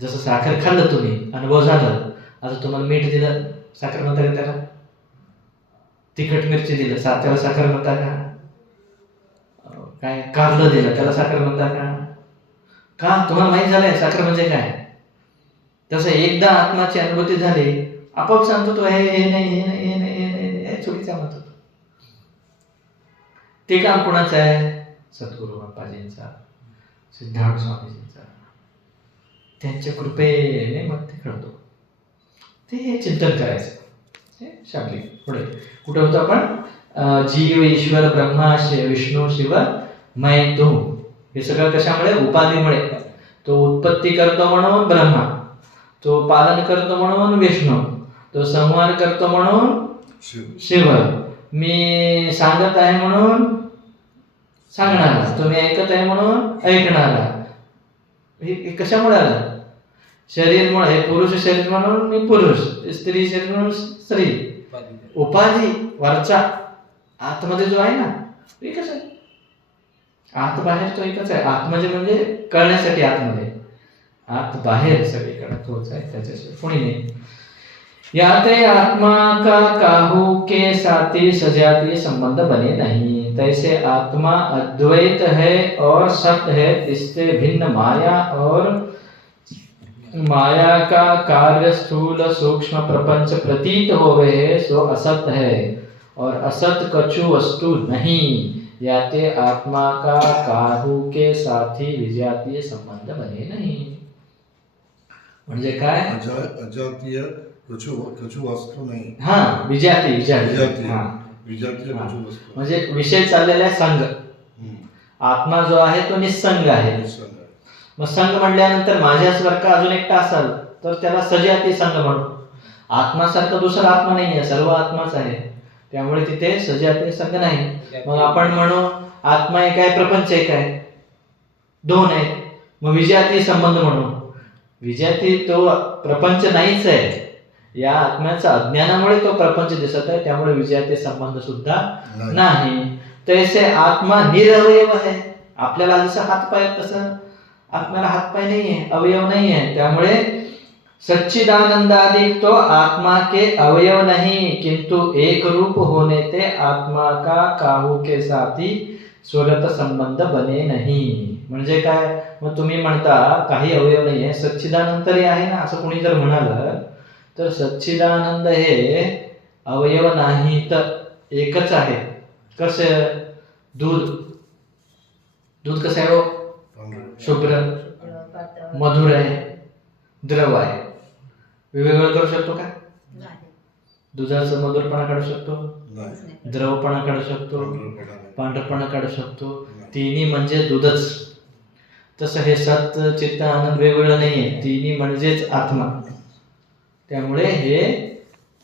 जसं साखर खाल्लं तुम्ही, अनुभव झालं. आता तुम्हाला मीठ दिलं, साखर म्हणता का त्याला? तिखट मिरची दिलं, त्याला साखर म्हणता का? काय कारलं दिलं, त्याला साखर म्हणता का? का? तुम्हाला माहीत झालंय साखर म्हणजे काय. तसं एकदा आत्माची अनुभूती झाली, आपोआप सांगतो तो हे नाही चुकीचा म्हणतो. ते काम कोणाचं आहे? सद्गुरू बाप्पाजींचा, सिद्धार्थ स्वामीजींचा. त्यांच्या कृपेने मग ते कळतो. ते चिंतन करायचं. शाब्दिक. पुढे कुठे होतो आपण? जीव ईश्वर ब्रह्मा विष्णू शिव मय तू. हे सगळं कशामुळे? उपाधीमुळे. तो उत्पत्ती करतो म्हणून ब्रह्मा, तो पालन करतो म्हणून विष्णू, तो संहार करतो म्हणून शिव, मी सांगत आहे म्हणून सांगणारा, तुम्ही ऐकत आहे म्हणून ऐकणारा. हे कशामुळे आलं? शरीरमुळे. पुरुष शरीर म्हणून मी पुरुष, स्त्री शरीर म्हणून स्त्री. उपाधी वरचा, आतमध्ये जो आहे ना एकच आहे. आत बाहेर तो एकच आहे. आत म्हणजे कळण्यासाठी आतमध्ये, आत बाहेर सगळीकडे तोच आहे, त्याच्याशिवाय कोणी नाही. याते आत्मा का काहू के साथी सजाती संबंध बने नहीं. तैसे आत्मा अद्वैत है और सत्य है, इससे भिन्न माया और माया का कार्य स्थूल सूक्ष्म प्रपंच प्रतीत होवे सो असत है, और असत कछु वस्तु नहीं. याते आत्मा का काहू के साथी विजातीय संबंध बने नहीं. म्हणजे काय? अजातीय कछु वस्तू नाही. हा, विजाती. हा, विजातीय कछु वस्तू म्हणजे विषय चाललेला आहे संग. आत्मा जो आहे तो निस्संग आहे. मग संघ म्हटल्यानंतर माझ्यासारखा अजून एकटा असाल तर त्याला सजाती संघ म्हणू. आत्मासारखा दुसरा आत्मा नाही आहे, सर्व आत्माच आहे, त्यामुळे तिथे सजाती संघ नाही. मग आपण म्हणू आत्मा एक आहे, प्रपंच एक आहे, दोन आहेत. मग विजाती संबंध म्हणू. विजाती तो प्रपंच नाहीच आहे, या आत्म्याच्या अज्ञानामुळे तो प्रपंच दिसत आहे, त्यामुळे विजाती संबंध सुद्धा नाही. तैसे आत्मा निरवयव आहे. आपल्याला जसं हातपाय तसं आत्म्याला हातपाय नाहीये, अवयव नाहीये, त्यामुळे सच्चिदानंदादिक तो आत्मा के अवयव नहीं, किंतु एक रूप होने ते आत्मा का काहू के साथी स्वगत संबंध बने नहीं. म्हणजे काय? मग तुम्ही म्हणता काही अवयव नाहीये, सच्चिदानंद तरी आहे ना, असं कोणी जर म्हणालं तर सच्चिदानंद हे अवयव नाही तर एकच आहे. कसं? दूध कसं आहे? शुभ्र, मधुर आहे, द्रव आहे. वेगवेगळं करू शकतो का? दुधाचा मधुरपणा काढू शकतो, द्रवपणा काढू शकतो, पांढरपणा काढू शकतो. तिन्ही म्हणजे दूधच. तसं हे सत चित्त आनंद वेगवेगळं नाही आहे, तिन्ही म्हणजेच आत्मा. त्यामुळे हे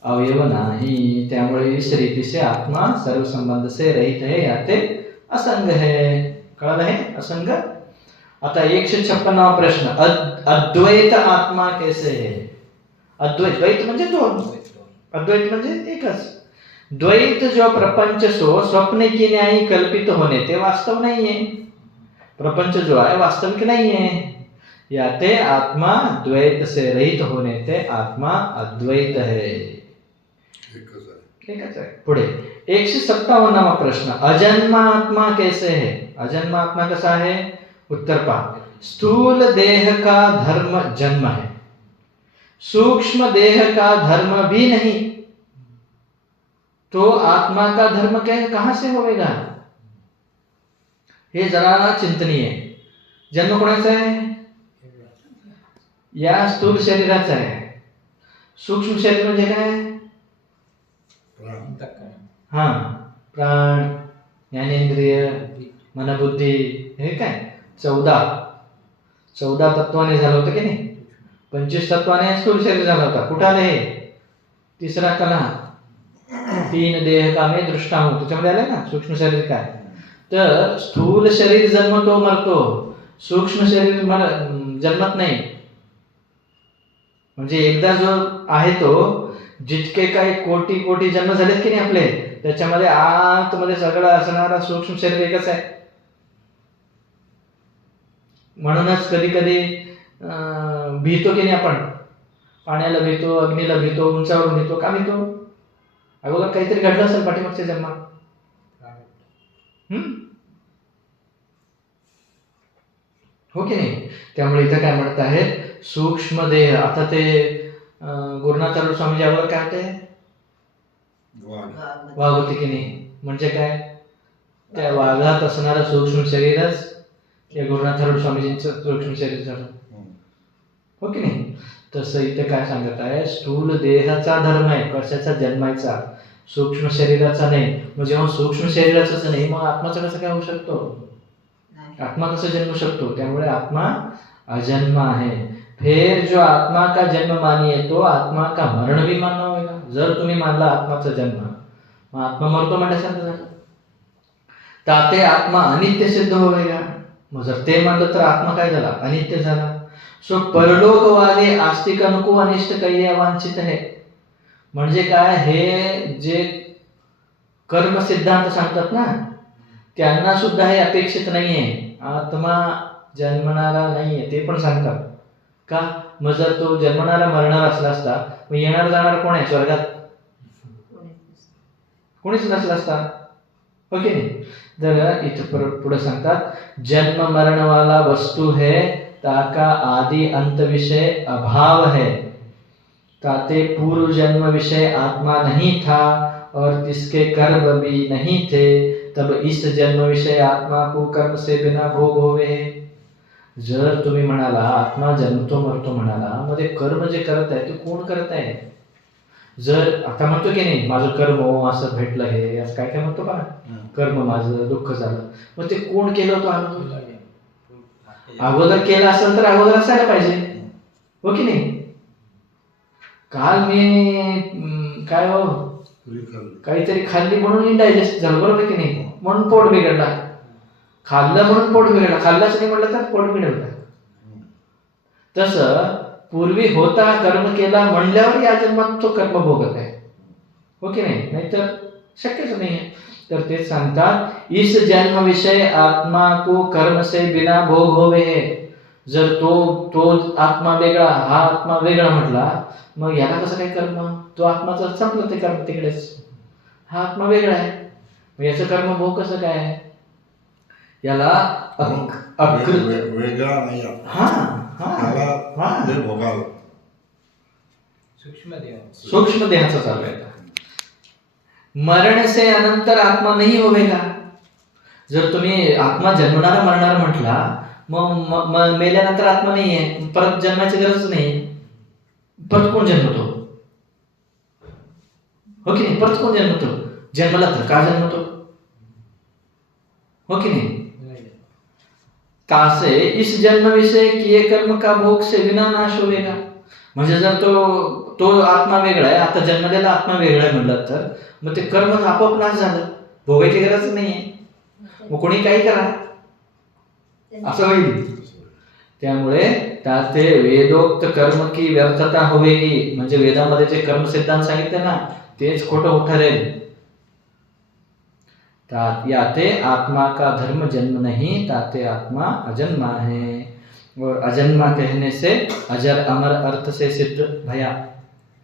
अवयव नाही. त्यामुळे इस रीति से आत्मा सर्व संबंध से रहित है, याते असंग है. कळलं हे असंग. आता 156वा प्रश्न, अद्वैत आत्मा कैसे है? अद्वैत, द्वैत म्हणजे दोन, अद्वैत म्हणजे एकच. द्वैत जो प्रपंच सो स्वप्न की न्यायी कल्पित होणे ते वास्तव नाहीये. प्रपंच जो आहे वास्तविक नाहीये. याते आत्मा द्वैत से रहित होने ते आत्मा अद्वैत है. एकच आहे. पुढे 157वा प्रश्न, अजन्मा आत्मा कैसे है? अजन्मा आत्मा कसा आहे? उत्तर पहा, स्थूल देह का धर्म जन्म है, सूक्ष्म देह का धर्म भी नहीं, तो आत्मा का धर्म कहां से होगा? हे जरा चिंतनीय. जन्म कोणाचा आहे? या स्थूल शरीराचा आहे. सूक्ष्म शरीर म्हणजे काय? हा, प्राण, ज्ञानेंद्रिय, मनबुद्धी, हे काय 14 तत्वाने झालं होतं की नाही? 25 तत्वाने स्थूल शरीर झालं होतं. कुठं आलं हे? तिसरा कला, 3 देह कामे दृष्टांत, त्याच्यामध्ये आले ना सूक्ष्म शरीर काय. तर स्थूल शरीर जन्मतो मरतो, सूक्ष्म शरीर जन्मत नाही. म्हणजे एकदा जो आहे तो, जितके काही कोटी कोटी जन्म झालेत की नाही आपले, त्याच्यामध्ये आतमध्ये सगळं असणारा सूक्ष्म शरीर एकच आहे. म्हणूनच कधी कधी भीतो की नाही आपण? पाण्याला भीतो, अग्नीला भीतो, उंचावरून भीतो. का भीतो? अगोदर काहीतरी घडलं असेल पाठीमागच्या जन्मात. हो की नाही? त्यामुळे इथं काय म्हणत आहेत, सूक्ष्म देह. आता ते गुरुनाथ स्वामी अगोदर काय होते? वाघ होते की नाही? म्हणजे काय? त्या वाघात असणारं सूक्ष्म शरीरच या गुरुनाथ स्वामीजींचं सूक्ष्म शरीर झालं. हो की नाही? तसं इथे काय सांगत आहे, स्थूल देहाचा धर्म आहे, कशाचा? जन्मायचा, सूक्ष्म शरीराचा नाही. मग जेव्हा सूक्ष्म शरीराचाच नाही, मग आत्माचा कसं काय होऊ शकतो? आत्मा कसं जन्मू शकतो? त्यामुळे आत्मा अजन्मा है. फिर जो आत्मा का जन्म मानिए तो आत्मा का मरण भी मानना होगा. जर तुम्ही मानला आत्माचा जन्म, मग आत्मा मरतो म्हणण्यासारखं झालं. ताते आत्मा अनित्य सिद्ध होगा. मग जर ते म्हणलं तर आत्मा काय झाला? अनित्य झाला. सो परलोकवादी आस्तिक को अनिष्ट काही अवांछित आहे. म्हणजे काय? हे जे कर्म सिद्धांत सांगतात ना, त्यांना सुद्धा हे अपेक्षित नाहीये. आत्मा जन्मणारा नाहीये ते पण सांगतात. का? मग जर तो जन्मणारा मरणार असला असता, मग येणार जाणार कोण आहे स्वर्गात? कोणीच नसला असता. हो की नाही? जर इथं पुढे सांगतात, जन्म मरण वाला वस्तू है, ताका आदि अंत विषय अभाव है, ताते पूर्व जन्म विषय आत्मा नहीं था और जिसके कर्म भी नहीं थे, तब इस जन्म विषय आत्मा को कर्म से बिना भोग होवे. जर तुम्ही म्हणाला आत्मा जन्मतो मरतो म्हणाला, मग ते कर्म जे करत आहे ते कोण करत आहे? जर आता म्हणतो की नाही, माझं कर्म असं भेटलं, हे असं काय काय म्हणतो बघा, कर्म माझं दुःख झालं, मग ते कोण केलं होतं? अगोदर केलं असेल तर अगोदर असायला पाहिजे. हो की नाही? काल मी काय हो काहीतरी खाल्ली म्हणून इनडायजेस्ट झालं, बरोबर की नाही? म्हणून पोट बिघडला. खाल्लं म्हणून पोट बिघडला, खाल्लंच नाही म्हटलं तर पोट बिघडलं. तसं पूर्वी होता, कर्म केला म्हणल्यावर या जन्मात तो कर्म भोगत आहे. हो की नाही? नाहीतर शक्यच नाही आहे. तर ते सांगतात, इस जन्म विषय आत्मा को कर्म से बिना भोग होवे है. जर तो आत्मा वेगळा, हा आत्मा वेगळा म्हटला, मग याला कसं काय कर्म? तो आत्माचं संपलं ते कर्म तिकडेच, हा आत्मा वेगळा आहे, मग याचं कर्म भोग कसं काय? याला वेगळा नाही. सूक्ष्म देहाचा चालू आहे. मरण से अनंतर आत्मा नहीं होवेगा. जर तुम्ही आत्मा जन्मणारा मरणारा म्हटला, मग मेल्यानंतर आत्मा नाही आहे, परत जन्माची गरज नाही. परत कोण जन्मतो? हो की नाही? परत कोण जन्मतो? जन्मला तर का जन्मतो? हो की नाही? तासे इस जन्म विषय किए कर्म का भोग से विना नाश होएगा. म्हणजे जर तो आत्मा वेगळा आहे, आता जन्मलेला आत्मा वेगळा आहे म्हणलं तर मग ते कर्म आपोआप नाश झालं, भोगायची गरज नाहीये. मग कोणी काही करा असं होईल. त्यामुळे ते वेदोक्त कर्म की व्यर्थता होवेगी, म्हणजे वेदामध्ये जे कर्म सिद्धांत सांगितले ना तेच खोटं ठरेल. याते आत्मा का धर्म जन्म नहीं, ताते आत्मा अजन्मा है. और अजन्मा कहने से अजर अमर अर्थ से सिद्ध भया.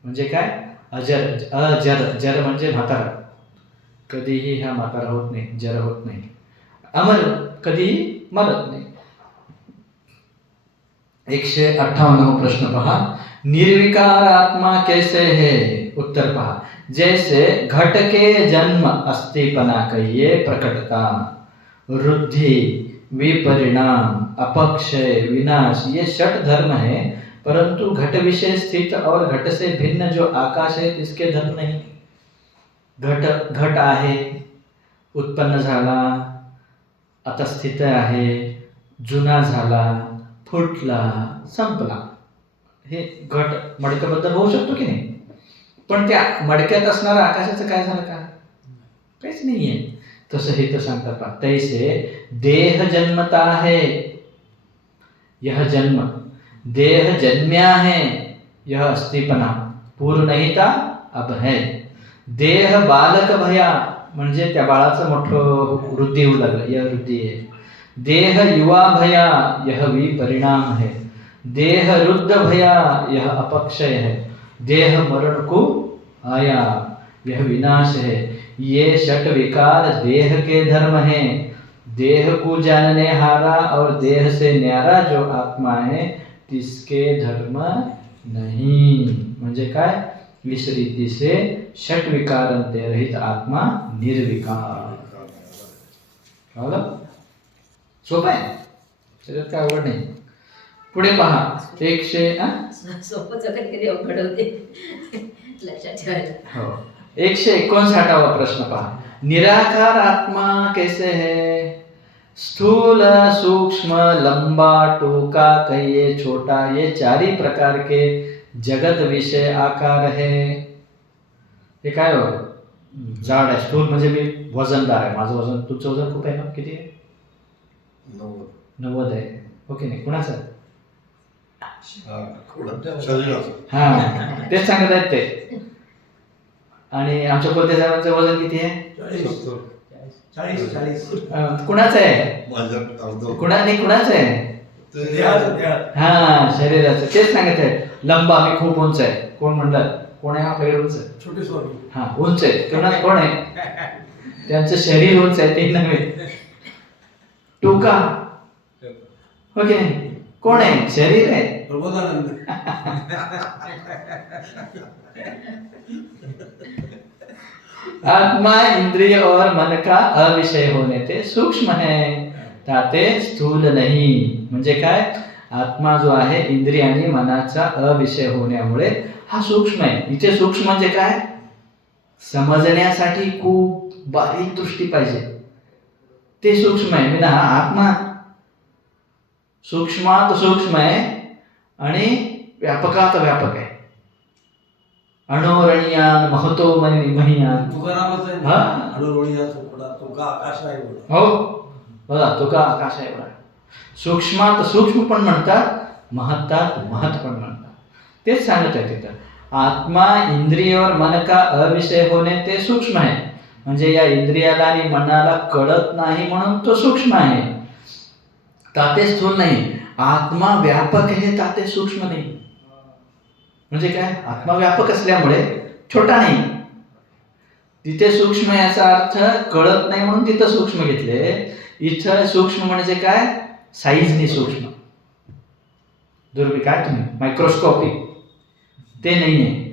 म्हणजे काय? अजर जर म्हणजे म्हातारा, कधीही हा म्हातारा होत नाही, जर होत नाही. अमर कधीही मरत नाही. 158 प्रश्न पहा. निर्विकार आत्मा कैसे है? उत्तर पहा. जैसे घट के जन्म अस्थिपना कहिए प्रकटता, वृद्धि, विपरिणाम, अपक्षय, विनाश, ये षट धर्म है. परंतु घट विषय स्थित और घट से भिन्न जो आकाश है इसके धर्म नहीं. घट आहे, उत्पन्न झाला, आता स्थित आहे, जुना झाला, फुटला, संपला. हे घट मडक्याबद्दल होऊ शकतो की नाही. पण त्या मडक्यात असणाऱ्या आकाशाचं काय झालं का? काहीच नाहीये. तसं हे तर सांगतात. तैसे देह जन्मता है, यह जन्म. देह जन्म्या है, यह अस्थिपना. पूर्व नहीं था, अब है. देह बालक भया, म्हणजे त्या बाळाचं मोठं वृद्धी होऊ लागलं, यह वृद्धी आहे. देह युवा भया, यह विपरिणाम है. देह रुद्ध भया, यह अपक्षय है. देह मरण को आया, यह विनाश है. ये षट विकार देह के धर्म हैं. देह को जानने हारा और देह से न्यारा जो आत्मा है तिसके धर्म नहीं. म्हणजे काय? इस रीति से षट विकारांते रहित आत्मा निर्विकार. कळलं? सोपं आहे, त्याच्यात काय अवघड नाही. पुढे पहा. सोपंच कधी अवघड होते लक्षात ठेवायला. हो. 159 प्रश्न पहा. निराकार आत्मा कैसे है? स्थूल, सूक्ष्म, लंबा, टोका, कहिए छोटा, ये चारी प्रकार के जगत विषय आकार है. हे काय हो? जाड आहे. स्थूल म्हणजे मी वजनदार आहे, माझं वजन, तुमचं वजन खूप आहे ना? किती आहे? 90 आहे. ओके नाही? कुणाचं? हा, तेच सांगत आहेत ते. आणि आमच्या कोणत्या साहेबांचं वजन किती आहे? 40. कुणाचं आहे? कुणाचं आहे? हा, शरीराचं. तेच सांगत आहे. लंबा, मी खूप उंच आहे. कोण म्हणलं? कोण आहे आपल्याकडे उंच? छोटे स्वामी. हा, उंच आहे. कोण आहे? त्यांचं शरीर उंच आहे, ते नव्हे. टोका, ओके नाही? कोण आहे? शरीर आहे. प्रबोधानंद. आत्मा इंद्रिय और मन का अविषय होने ते सूक्ष्म है, ताते स्थूल नहीं. म्हणजे काय? आत्मा जो आहे इंद्रिय आणि मनाचा अविषय होण्यामुळे हा सूक्ष्म आहे. इथे सूक्ष्म म्हणजे काय? समजण्यासाठी खूप बारीक दृष्टी पाहिजे, ते सूक्ष्म आहे. मी ना आत्मा सूक्ष्मात सूक्ष्म आहे आणि व्यापकात व्यापक आहे. अणोरणीयान महतो महियान. तुकारामच आहे. हा, अणोरणीयान तुका आकाश आहे. हो बघा, तुका आकाश आहे बघा. सूक्ष्मात सूक्ष्म पण म्हणतात, महत्तात महत पण म्हणतात. तेच सांगत आहे तिथं. आत्मा इंद्रिय और मन का अविषय होणे ते सूक्ष्म आहे. म्हणजे या इंद्रियाला आणि मनाला कळत नाही म्हणून तो सूक्ष्म आहे, ताते स्थूल नाही. आत्मा व्यापक आहे, ताते सूक्ष्म नाही. म्हणजे काय? आत्मा व्यापक असल्यामुळे छोटा नाही, तिथे सूक्ष्म याचा अर्थ कळत नाही म्हणून तिथं सूक्ष्म घेतले. इथं सूक्ष्म म्हणजे काय? साईजने सूक्ष्म. दुर्बी काय तुम्ही मायक्रोस्कोपिक, ते नाही आहे.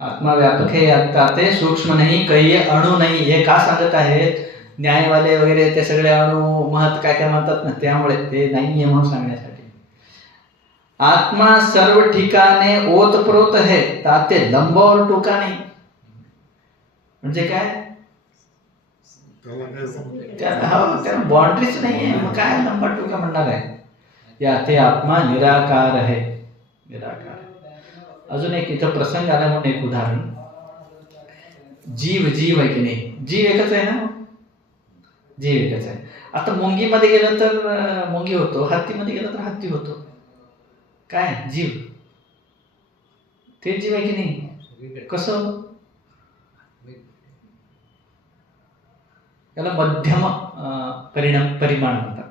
आत्मा व्यापक है, आता ते सूक्ष्म नाही, कहिए अणु नाही. हे का सांगत आहेत? न्यायवाले वगैरे ते सगळे अणु महत काय काय म्हणतात ना, त्यामुळे ते नाहीये म्हणून सांगण्यासाठी. आत्मा सर्व ठिकाणे ओतप्रोत है, ताते लंब और टोका नाही. म्हणजे काय? त्याला काय त्याला बाउंड्रीच नाही आहे, मग काय लंबा टोका म्हणणार आहे. याते आत्मा निराकार आहे, निराकार. अजून एक इथं प्रसंग आला म्हणून एक उदाहरण. जीव जीव आहे की नाही, जीव एकच आहे ना, जीव एकच आहे. आता मुंगीमध्ये गेलं तर मुंगी होतो, हत्तीमध्ये गेलं तर हत्ती होतो. काय जीव ते जीव आहे की नाही. कसं त्याला मध्यम परिमाण म्हणतात.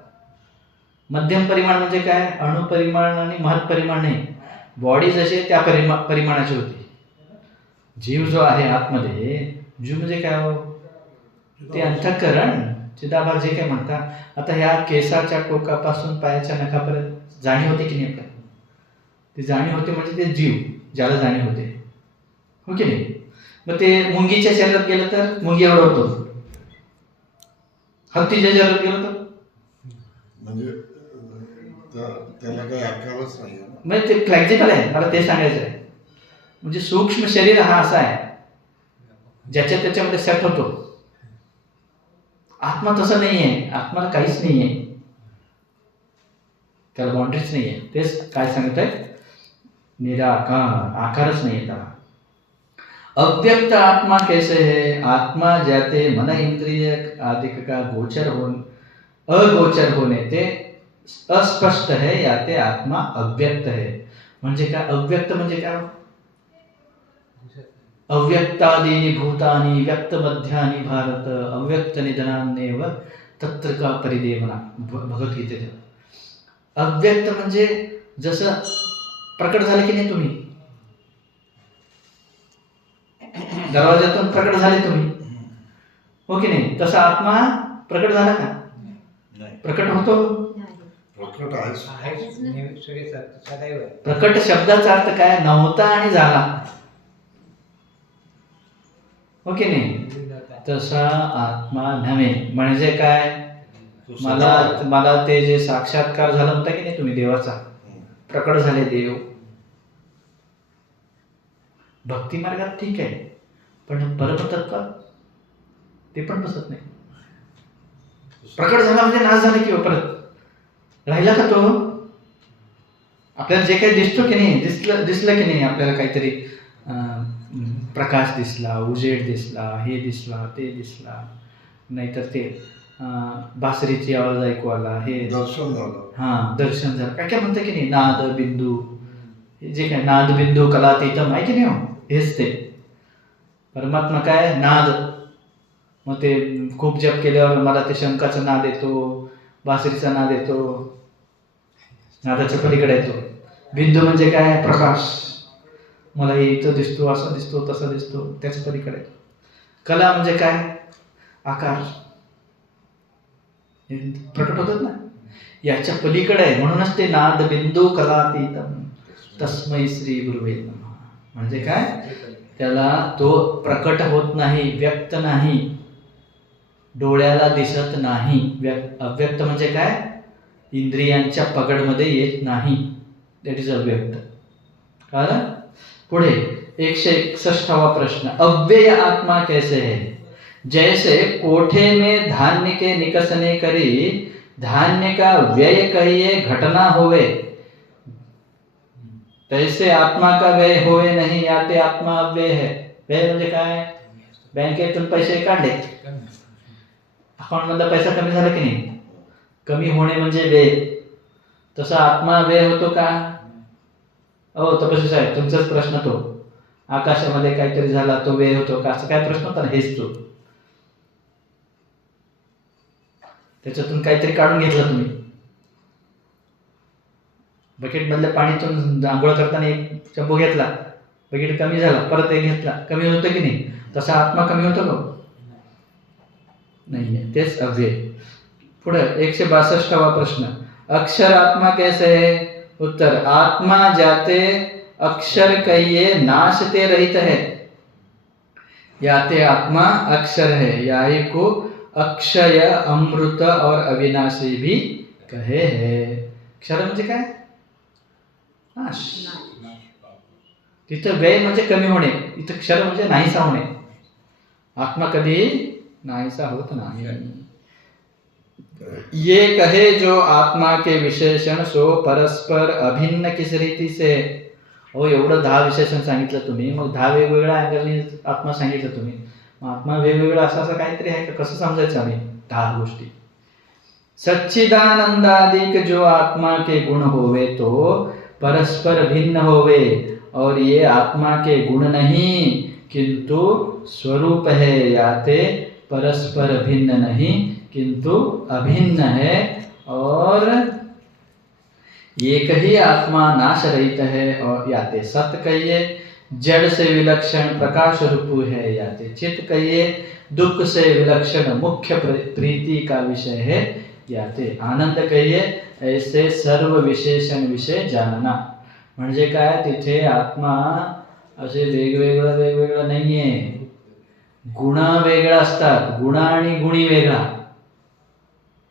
मध्यम परिमाण म्हणजे काय, अणुपरिमाण आणि महत् परिमाण नाही. बॉडी जशी आहे त्या परिमाणाची होती. जीव जो आहे आतमध्ये, जीव म्हणजे काय हो, ते अंतःकरण चिदाभास जे काय म्हणतात. आता ह्या केसाच्या टोकापासून पायाच्या नखापर्यंत जाणीव होते की नाही आपल्याला, ती जाणीव होते म्हणजे ते जीव, ज्याला जाणीव होते, हो की नाही. मग ते मुंगीच्या शरीरात गेलं तर मुंगी एवढं होतो, हत्तीच्या शरीरात गेलं तर म्हणजे त्याला काही आकारच नाही. म्हणजे ते फ्लेक्झिबल आहे, मला ते सांगायचं आहे. म्हणजे सूक्ष्म शरीर हा असा आहे ज्याच्या त्याच्यामध्ये सेट होतो. आत्मा तसं नाही आहे, आत्माला काहीच नाही आहे, त्याला बाउंड्रीच नाही आहे. तेच काय सांगत आहे, निराकार, आकारच नाही आहे त्याला. अव्यक्त आत्मा कैसे है, आत्मा जाते मन इंद्रिय आदि का गोचर अगोचर होणे ते अस्पष्ट है, याते आत्मा अव्यक्त है. म्हणजे काय अव्यक्त म्हणजे काय, अव्यक्तादीनि भूतानि व्यक्त मध्यानि भारत अव्यक्त निधनान्नेव तत्र का परिदेवना, भगवद्गीतेत. अव्यक्त म्हणजे जसं प्रकट झाले की नाही तुम्ही, दरवाज्यातून प्रकट झाले तुम्ही, हो की नाही, तसा आत्मा प्रकट झाला का, प्रकट होतो. प्रकट आहेच. प्रकट शब्दाचा अर्थ काय, नव्हता आणि झाला, हो की नाही. तसा आत्मा नव्हे म्हणजे काय, मला ते जे साक्षात्कार झाला होता की नाही तुम्ही देवाचा, प्रकट झाले देव. भक्ती मार्गात ठीक आहे, पण परमतत्वात ते पण बसत नाही. प्रकट झाला म्हणजे नाश झाला किंवा परत राहिला का तो. आपल्याला जे काही दिसतो की नाही, दिसलं की नाही, आपल्याला काहीतरी प्रकाश दिसला, उजेड दिसला, हे दिसला, ते दिसला, नाहीतर ते बासरीची आवाज ऐकू आला, हे दर्शन झालं. हां दर्शन झालं, काय काय म्हणतं की नाही, नाद बिंदू, जे काय नाद बिंदू कलातीतम आहे की नाही, हो हेच ते परमात्मा. काय नाद, मग ते खूप जप केल्यावर मला ते शंखाचा नाद येतो, बासरीचा नाद येतो, नादाच्या पलीकडे येतो. बिंदू म्हणजे काय, प्रकाश, मला हे इथं दिसतो, असा दिसतो, तसा दिसतो, त्याच्या पलीकडे येतो. कला म्हणजे काय, आकार, प्रकट होतात ना, याच्या पलीकडे आहे. म्हणूनच ते नाद बिंदू कलातीतम तस्मै श्री गुरुवे नमः. म्हणजे काय, त्याला तो प्रकट होत नाही, व्यक्त नाही, डोळ्याला दिसत नाही. अव्यक्त म्हणजे काय, इंद्रियांच्या पकडमध्ये येत नाही, दॅट इज अव्यक्त. कळलं. पुढे 161वां प्रश्न, अव्यय आत्मा कैसे है, जैसे कोठे में धान्य के निकसने करी धान्य का व्यय कहिए घटना होवे, तैसे आत्मा का व्यय होवे नहीं, याते आत्मा अव्यय है. व्यय म्हणजे काय, बँकेतून पैसे काढले, अकाउंट मधला पैसा कमी झाला की नाही, कमी होणे म्हणजे व्यय. तसा आत्मा व्यय होतो का. हो तपस्वी साहेब, तुमचाच प्रश्न तो, आकाशामध्ये काहीतरी झाला तो व्यय होतो का, असं काय प्रश्न होता ना, हेच तो. त्याच्यातून काहीतरी काढून घेतलं तुम्ही, बकेट मधल्या पाणीतून आंघोळ करताना एक चंबू घेतला, बकेट कमी झाला, परत एक घेतला, कमी होतं की नाही. तसा आत्मा कमी होतो का, नाही, तेच अव्यय. पुढे 162वां प्रश्न, अक्षर आत्मा कैसे है, उत्तर, आत्मा जाते अक्षर कहिए नाशते रहित है, याते आत्मा अक्षर है, याही को अक्षय अमृत और अविनाशी भी कहे है. क्षर म्हणजे काय, नाश. तिथं व्यय म्हणजे कमी होणे, इथं क्षर म्हणजे नाहीसा होणे. आत्मा कधी नाहीसा होत नाही. ये कहे जो आत्मा के विशेषण सो परस्पर अभिन्न किस रीती से. हो, एवढं 10 विशेषण सांगितलं तुम्ही, मग 10 वेगवेगळ्या अँगलनी आत्मा सांगितलं तुम्ही. मग आत्मा वेगवेगळा असं काहीतरी आहे का, कसं समजायचं आम्ही 10 गोष्टी. सच्चिदानंदादिक जो आत्मा के गुण होवे तो परस्पर भिन्न होवे, और ये आत्मा के गुण नहीं किंतु स्वरूप है, याते परस्पर भिन्न नहीं किंतु अभिन्न है. और एक ही आत्मा नाश रहित है, और याते सत कहिए. जड़ से विलक्षण प्रकाश रूप है, याते चित्त कहिए. दुख से विलक्षण मुख्य प्रीति का विषय है, याते आनंद कहिए. ऐसे सर्व विशेषण विषय जानना. म्हणजे काय, तिथे आत्मा असे वेगवेगळं नाहीये. गुण वेगळा असतात, गुण आणि गुणी वेगळा,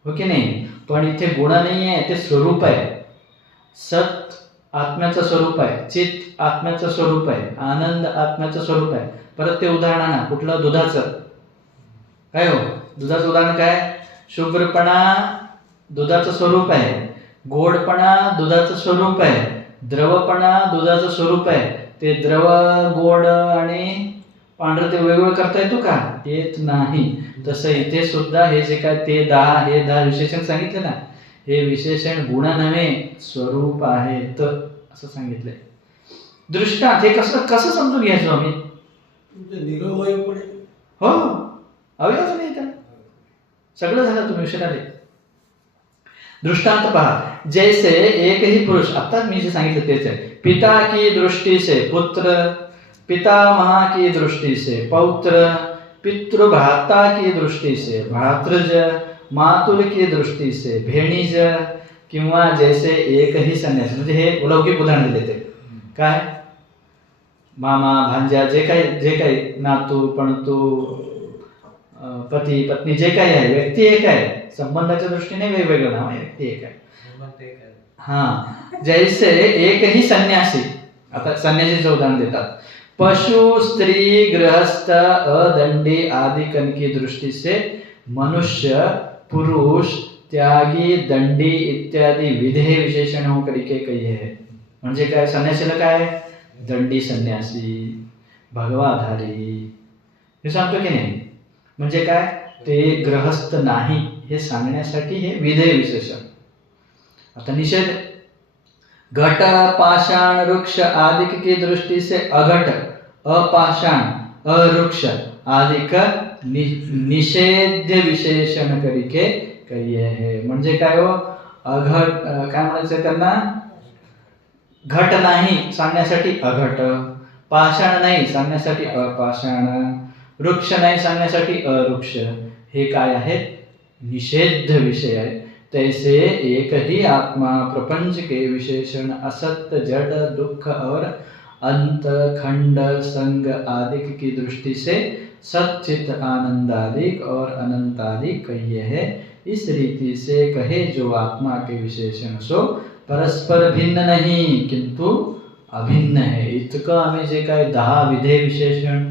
हो की नाही. पण इथे गुण नाही आहे, ते स्वरूप आहे. सत आत्म्याचं स्वरूप आहे, चित्त आत्म्याचं स्वरूप आहे, आनंद आत्म्याचं स्वरूप आहे. परत ते उदाहरण ना, कुठलं, दुधाचं. काय हो, दुधाचं उदाहरण काय, शुभ्रपणा दुधाचं स्वरूप आहे, गोडपणा दुधाचं स्वरूप आहे, द्रवपणा दुधाचं स्वरूप आहे. ते द्रव, गोड आणि पांढरं ते वेगवेगळं करता येतो का, येत नाही. तसं इथे सुद्धा हे जे काय ते 10 विशेषण सांगितले ना, हे विशेषण गुण नव्हे, स्वरूप आहेत असं सांगितलंय. दृष्टांत हे कसं समजून घ्यायचो आम्ही. निरवयपणे हो, अवयवच नाही त्याला, सगळं झालं, तुम्ही विषय आले. दृष्टांत पहा. जैसे एक ही पुरुष, आता मी जे सांगितलं तेच आहे. पिता की दृष्टि से पुत्र, पितामह की दृष्टि से पौत्र, पितृभ्राता की दृष्टि से भातृज, मातुल की दृष्टि से भेणीज, किंवा जैसे एक ही संन्यासी. म्हणजे हे लौकिक उदाहरण दिले. ते काय, मामा भांजा, जे काही नातू पणतू, पती पत्नी, जे काही आहे, व्यक्ती एक आहे. संबंधाच्या दृष्टीने वेगवेगळं नाव आहे, व्यक्ती एक आहे. हा, जैसे एक ही संन्यासी. आता संन्यासीचं उदाहरण देतात. पशु, स्त्री, गृहस्थ, अदंडी आदि कन की दृष्टि से मनुष्य, पुरुष, त्यागी, दंडी इत्यादी विधेय विशेषण करके कहिए है. म्हणजे काय, संन्यासीला काय, दंडी संन्यासी, भगवाधारी हे सांगतो की नाही. म्हणजे काय, ते ग्रहस्थ नाही हे सांगण्यासाठी हे विधेय विशेषण. आता निषेध. घट, पाषाण, वृक्ष आदि की दृष्टि से अघट, अपाषाण, अवृक्ष आदि का निषेध विशेषण करके कहिए है. म्हणजे काय हो, अघट काय म्हणायचं त्यांना, घट नाही सांगण्यासाठी अघट, पाषाण नाही सांगण्यासाठी अपाषाण, वृक्ष नाही सांगण्यासाठी अवृक्ष. हे काय आहेत, निषेध विषय आहे. तैसे एक ही आत्मा प्रपंच के विशेषण असत्य, जड़, दुख और अंत, खंड, संग आदि की दृष्टि से सच्चित, आनंदादिक और अनंतादिक कहिए है. इस रीति से कहे जो आत्मा के विशेषण सो परस्पर भिन्न नहीं किंतु अभिन्न है. इतकं आम्ही जे काय 10 विधेय विशेषण,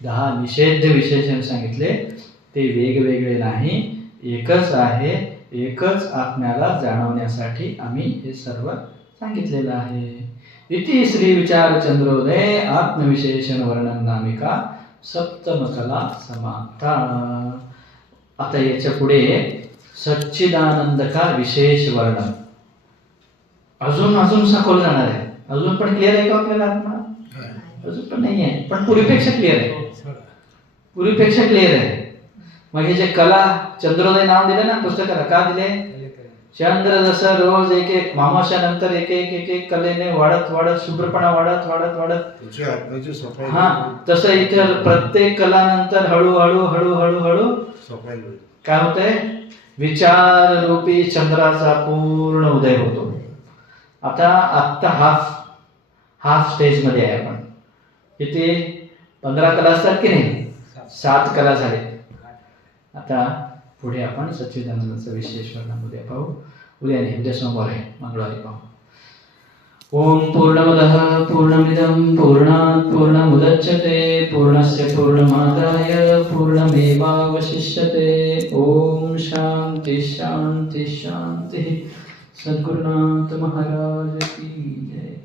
10 निषेध विशेषण सांगितले, ते वेगवेगळे नाही, एकच आहे. एकच आत्म्याला जाणवण्यासाठी आम्ही हे सर्व सांगितलेलं आहे. इति श्री विचार चंद्रोदय आत्मविशेषण वर्णन नामिका सप्तम कला समाप्ता. आता याच्या पुढे सच्चिदानंद का विशेष वर्णन अजून सखोल जाणार आहे. अजून पण क्लिअर आहे का आपल्याला आत्मा? अजून पण नाही आहे, पण पूर्वीपेक्षा क्लिअर आहे, पूर्वीपेक्षा क्लिअर आहे. मग हे जे कला चंद्रोदय नाव दिले ना पुस्तकाला, का दिले? चंद्र जसं रोज एक एक अमावास्यानंतर एक एक कलेने वाढत शुभ्रपणा वाढत हा, तसं इथे प्रत्येक कलानंतर हळूहळू सफाई होईल. काय होतंय, विचार रूपी चंद्राचा पूर्ण उदय होतो. आता हाफ स्टेज मध्ये आहे आपण. किती 15 कला असतात की नाही, 7 कला झाले. आता पुढे आपण सच्चिदानंदाचा विशेष वर्णन उद्या पाहू. उद्या सोमवार आहे, मंगळवारी पाहू. ओम पूर्णमदः पूर्णमिदं पूर्णात् पूर्णमुदच्यते पूर्णस्य पूर्णमादाय पूर्णमेवावशिष्यते। ओम शांति शांति शांति। सद्गुरुनाथ महाराज की जय।